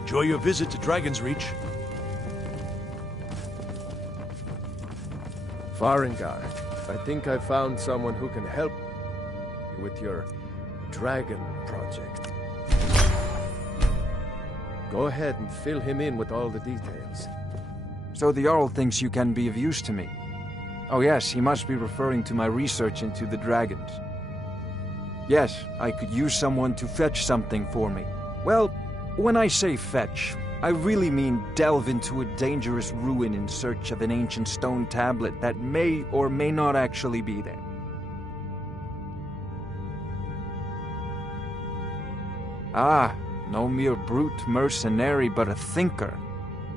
Enjoy your visit to Dragon's Reach. Farengar, I think I found someone who can help you with your dragon project. Go ahead and fill him in with all the details. So the Jarl thinks you can be of use to me. Oh yes, he must be referring to my research into the dragons. Yes, I could use someone to fetch something for me. Well, when I say fetch, I really mean delve into a dangerous ruin in search of an ancient stone tablet that may or may not actually be there. Ah, no mere brute mercenary, but a thinker.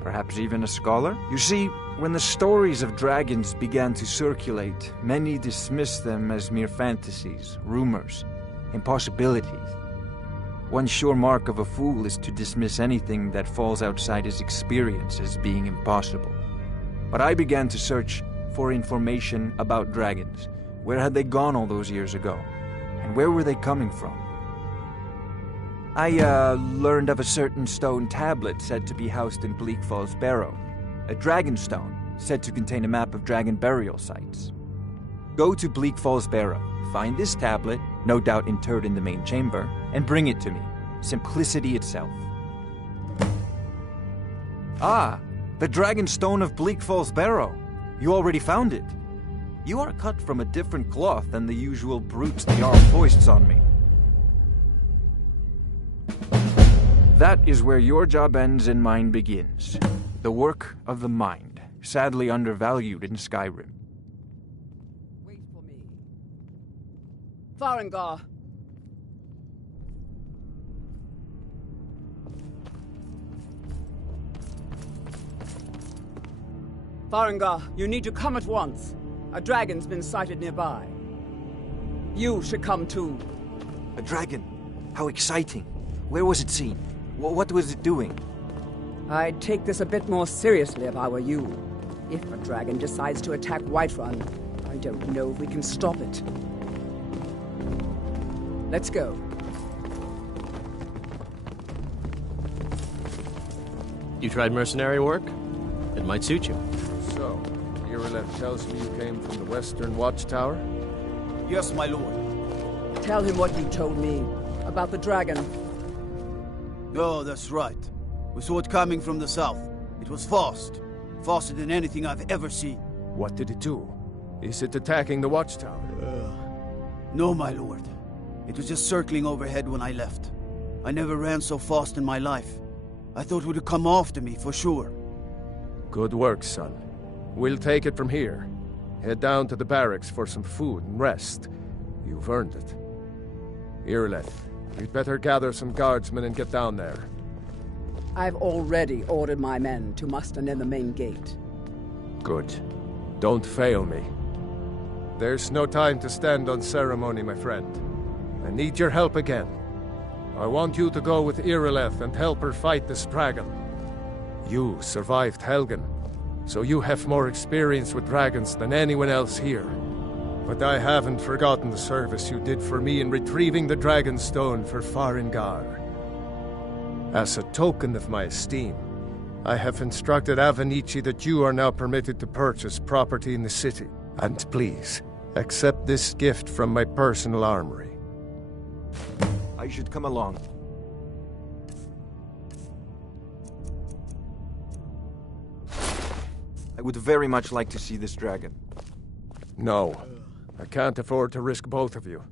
Perhaps even a scholar? You see, when the stories of dragons began to circulate, many dismissed them as mere fantasies, rumors, impossibilities. One sure mark of a fool is to dismiss anything that falls outside his experience as being impossible. But I began to search for information about dragons. Where had they gone all those years ago? And where were they coming from? I learned of a certain stone tablet said to be housed in Bleak Falls Barrow. A dragon stone, said to contain a map of dragon burial sites. Go to Bleak Falls Barrow, find this tablet, no doubt interred in the main chamber, and bring it to me. Simplicity itself. Ah, the dragon stone of Bleak Falls Barrow. You already found it. You are cut from a different cloth than the usual brutes the Jarl foists on me. That is where your job ends and mine begins. The work of the mind, sadly undervalued in Skyrim. Wait for me. Farengar. Farengar, you need to come at once. A dragon's been sighted nearby. You should come too. A dragon? How exciting. Where was it seen? What was it doing? I'd take this a bit more seriously if I were you. If a dragon decides to attack Whiterun, I don't know if we can stop it. Let's go. You tried mercenary work? It might suit you. So, Irileth tells me you came from the Western Watchtower? Yes, my lord. Tell him what you told me about the dragon. Oh, that's right. We saw it coming from the south. It was fast. Faster than anything I've ever seen. What did it do? Is it attacking the Watchtower? No, my lord. It was just circling overhead when I left. I never ran so fast in my life. I thought it would come after me, for sure. Good work, son. We'll take it from here. Head down to the barracks for some food and rest. You've earned it. Irileth, we'd better gather some guardsmen and get down there. I've already ordered my men to muster near the main gate. Good. Don't fail me. There's no time to stand on ceremony, my friend. I need your help again. I want you to go with Irileth and help her fight this dragon. You survived Helgen, so you have more experience with dragons than anyone else here. But I haven't forgotten the service you did for me in retrieving the Dragon Stone for Farengar. As a token of my esteem, I have instructed Avenici that you are now permitted to purchase property in the city. And please, accept this gift from my personal armory. I should come along. I would very much like to see this dragon. No. I can't afford to risk both of you.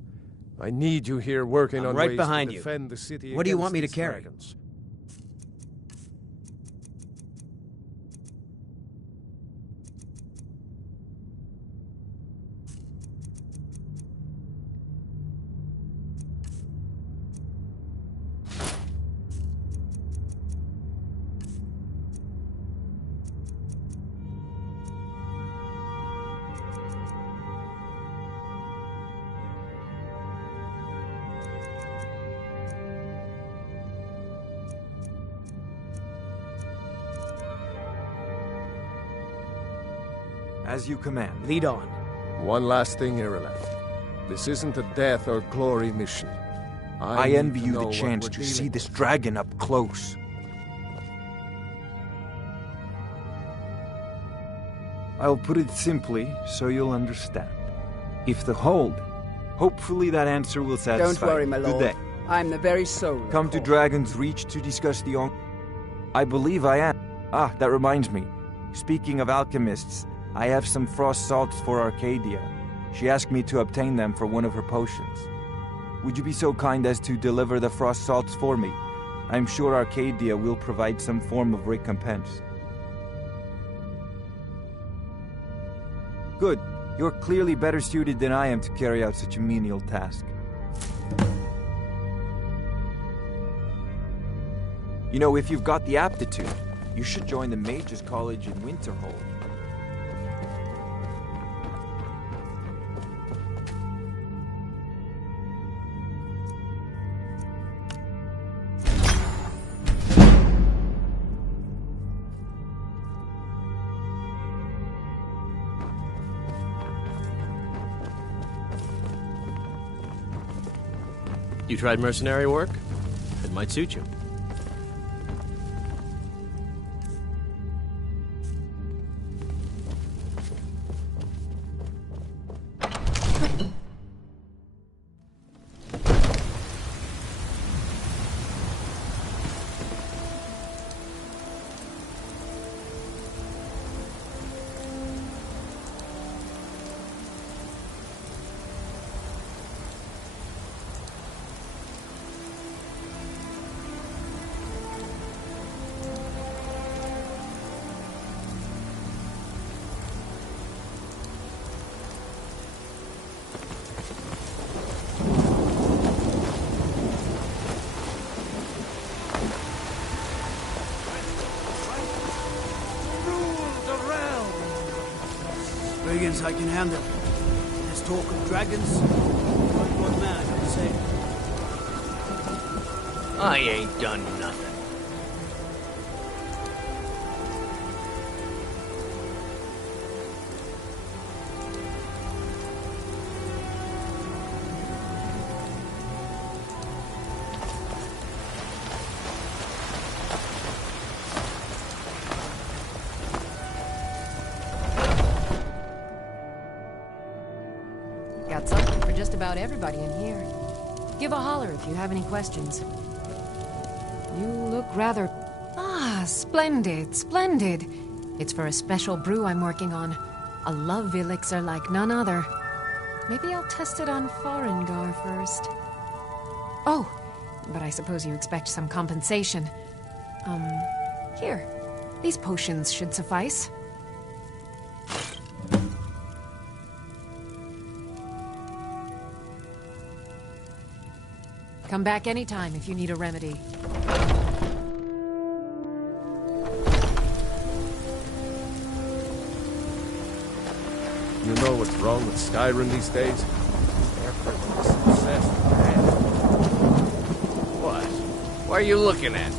I need you here working on right ways behind to you. defend the city. What do you want me to against carry? dragons. As you command. Lead on. One last thing, Irileth. This isn't a death or glory mission. I need envy to you know the what chance we're to dealing see with. this dragon up close. I'll put it simply so you'll understand. If the hold, hopefully that answer will satisfy. Don't worry, my Good lord. day. I'm the very soul. Come to Dragon's Reach to discuss the I believe I am. Ah, that reminds me. Speaking of alchemists, I have some frost salts for Arcadia. She asked me to obtain them for one of her potions. Would you be so kind as to deliver the frost salts for me? I'm sure Arcadia will provide some form of recompense. Good. You're clearly better suited than I am to carry out such a menial task. You know, if you've got the aptitude, you should join the Mages College in Winterhold. You tried mercenary work? It might suit you. Brigands I can handle. There's talk of dragons. What man I can say? I ain't done nothing. Got something for just about everybody in here. Give a holler if you have any questions. You look rather... Ah, splendid, splendid. It's for a special brew I'm working on. A love elixir like none other. Maybe I'll test it on Farengar first. Oh, but I suppose you expect some compensation. Here. These potions should suffice. Come back anytime if you need a remedy. You know what's wrong with Skyrim these days? They're pretty obsessed with that. What? What are you looking at?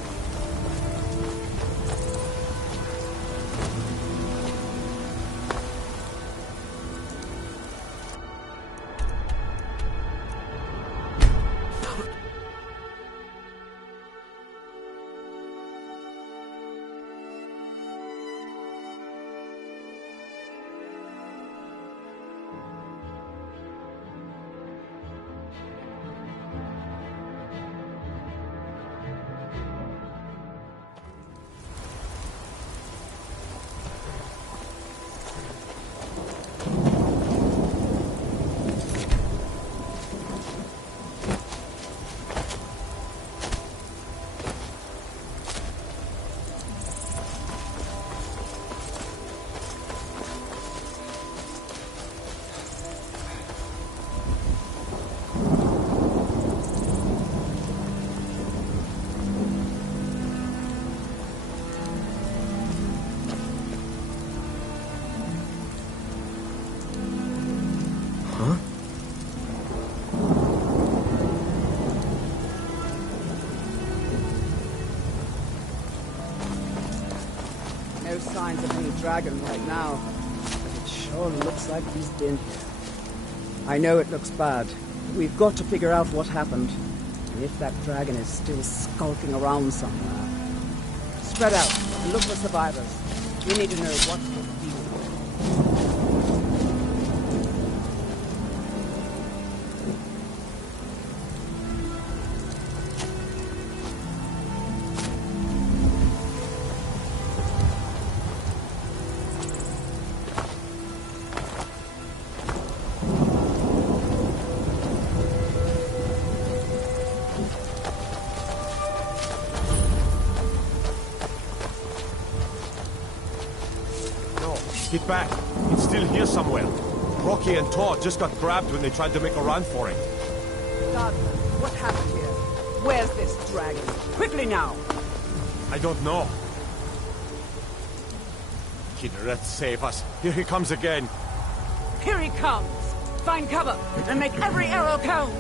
No signs of any dragon right now, but it sure looks like he's been here. I know it looks bad. We've got to figure out what happened, and if that dragon is still skulking around somewhere. Spread out and look for survivors. We need to know what to do. back. It's still here somewhere. Rocky and Todd just got grabbed when they tried to make a run for it. God, what happened here? Where's this dragon? Quickly now! I don't know. Kinneret, save us. Here he comes again. Here he comes! Find cover and make every arrow count!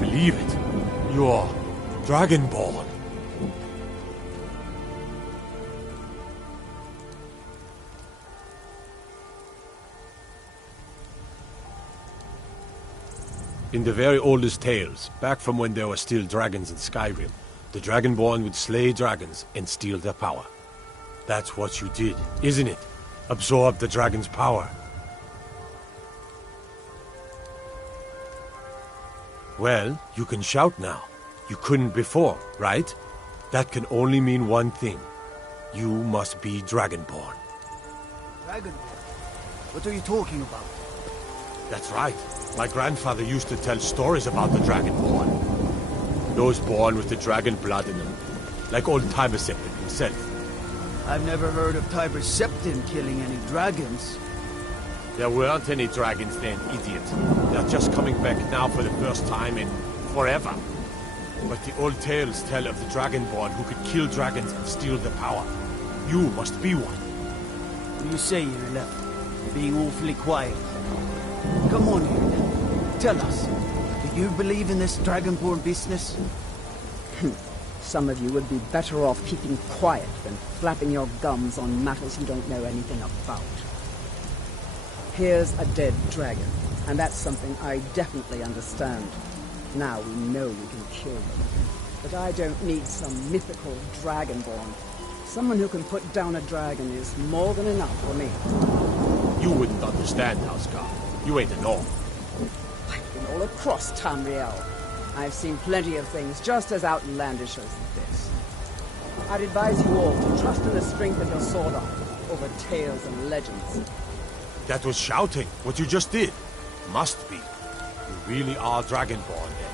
Believe it. You're Dragonborn. In the very oldest tales, back from when there were still dragons in Skyrim, the Dragonborn would slay dragons and steal their power. That's what you did, isn't it? Absorb the dragon's power. Well, you can shout now. You couldn't before, right? That can only mean one thing. You must be Dragonborn. Dragonborn? What are you talking about? That's right. My grandfather used to tell stories about the Dragonborn. Those born with the dragon blood in them. Like old Tiber Septim himself. I've never heard of Tiber Septim killing any dragons. There weren't any dragons then, idiot. They're just coming back now for the first time in forever. But the old tales tell of the Dragonborn who could kill dragons and steal their power. You must be one. When you say you're left, You're being awfully quiet. Come on here. Tell us, do you believe in this Dragonborn business? Some of you would be better off keeping quiet than flapping your gums on matters you don't know anything about. Here's a dead dragon, and that's something I definitely understand. Now we know we can kill them. But I don't need some mythical Dragonborn. Someone who can put down a dragon is more than enough for me. You wouldn't understand, Houseguard. You ain't a gnome. I've been all across Tamriel. I've seen plenty of things just as outlandish as this. I'd advise you all to trust in the strength of your sword arm over tales and legends. That was shouting, what you just did. Must be. You really are Dragonborn then.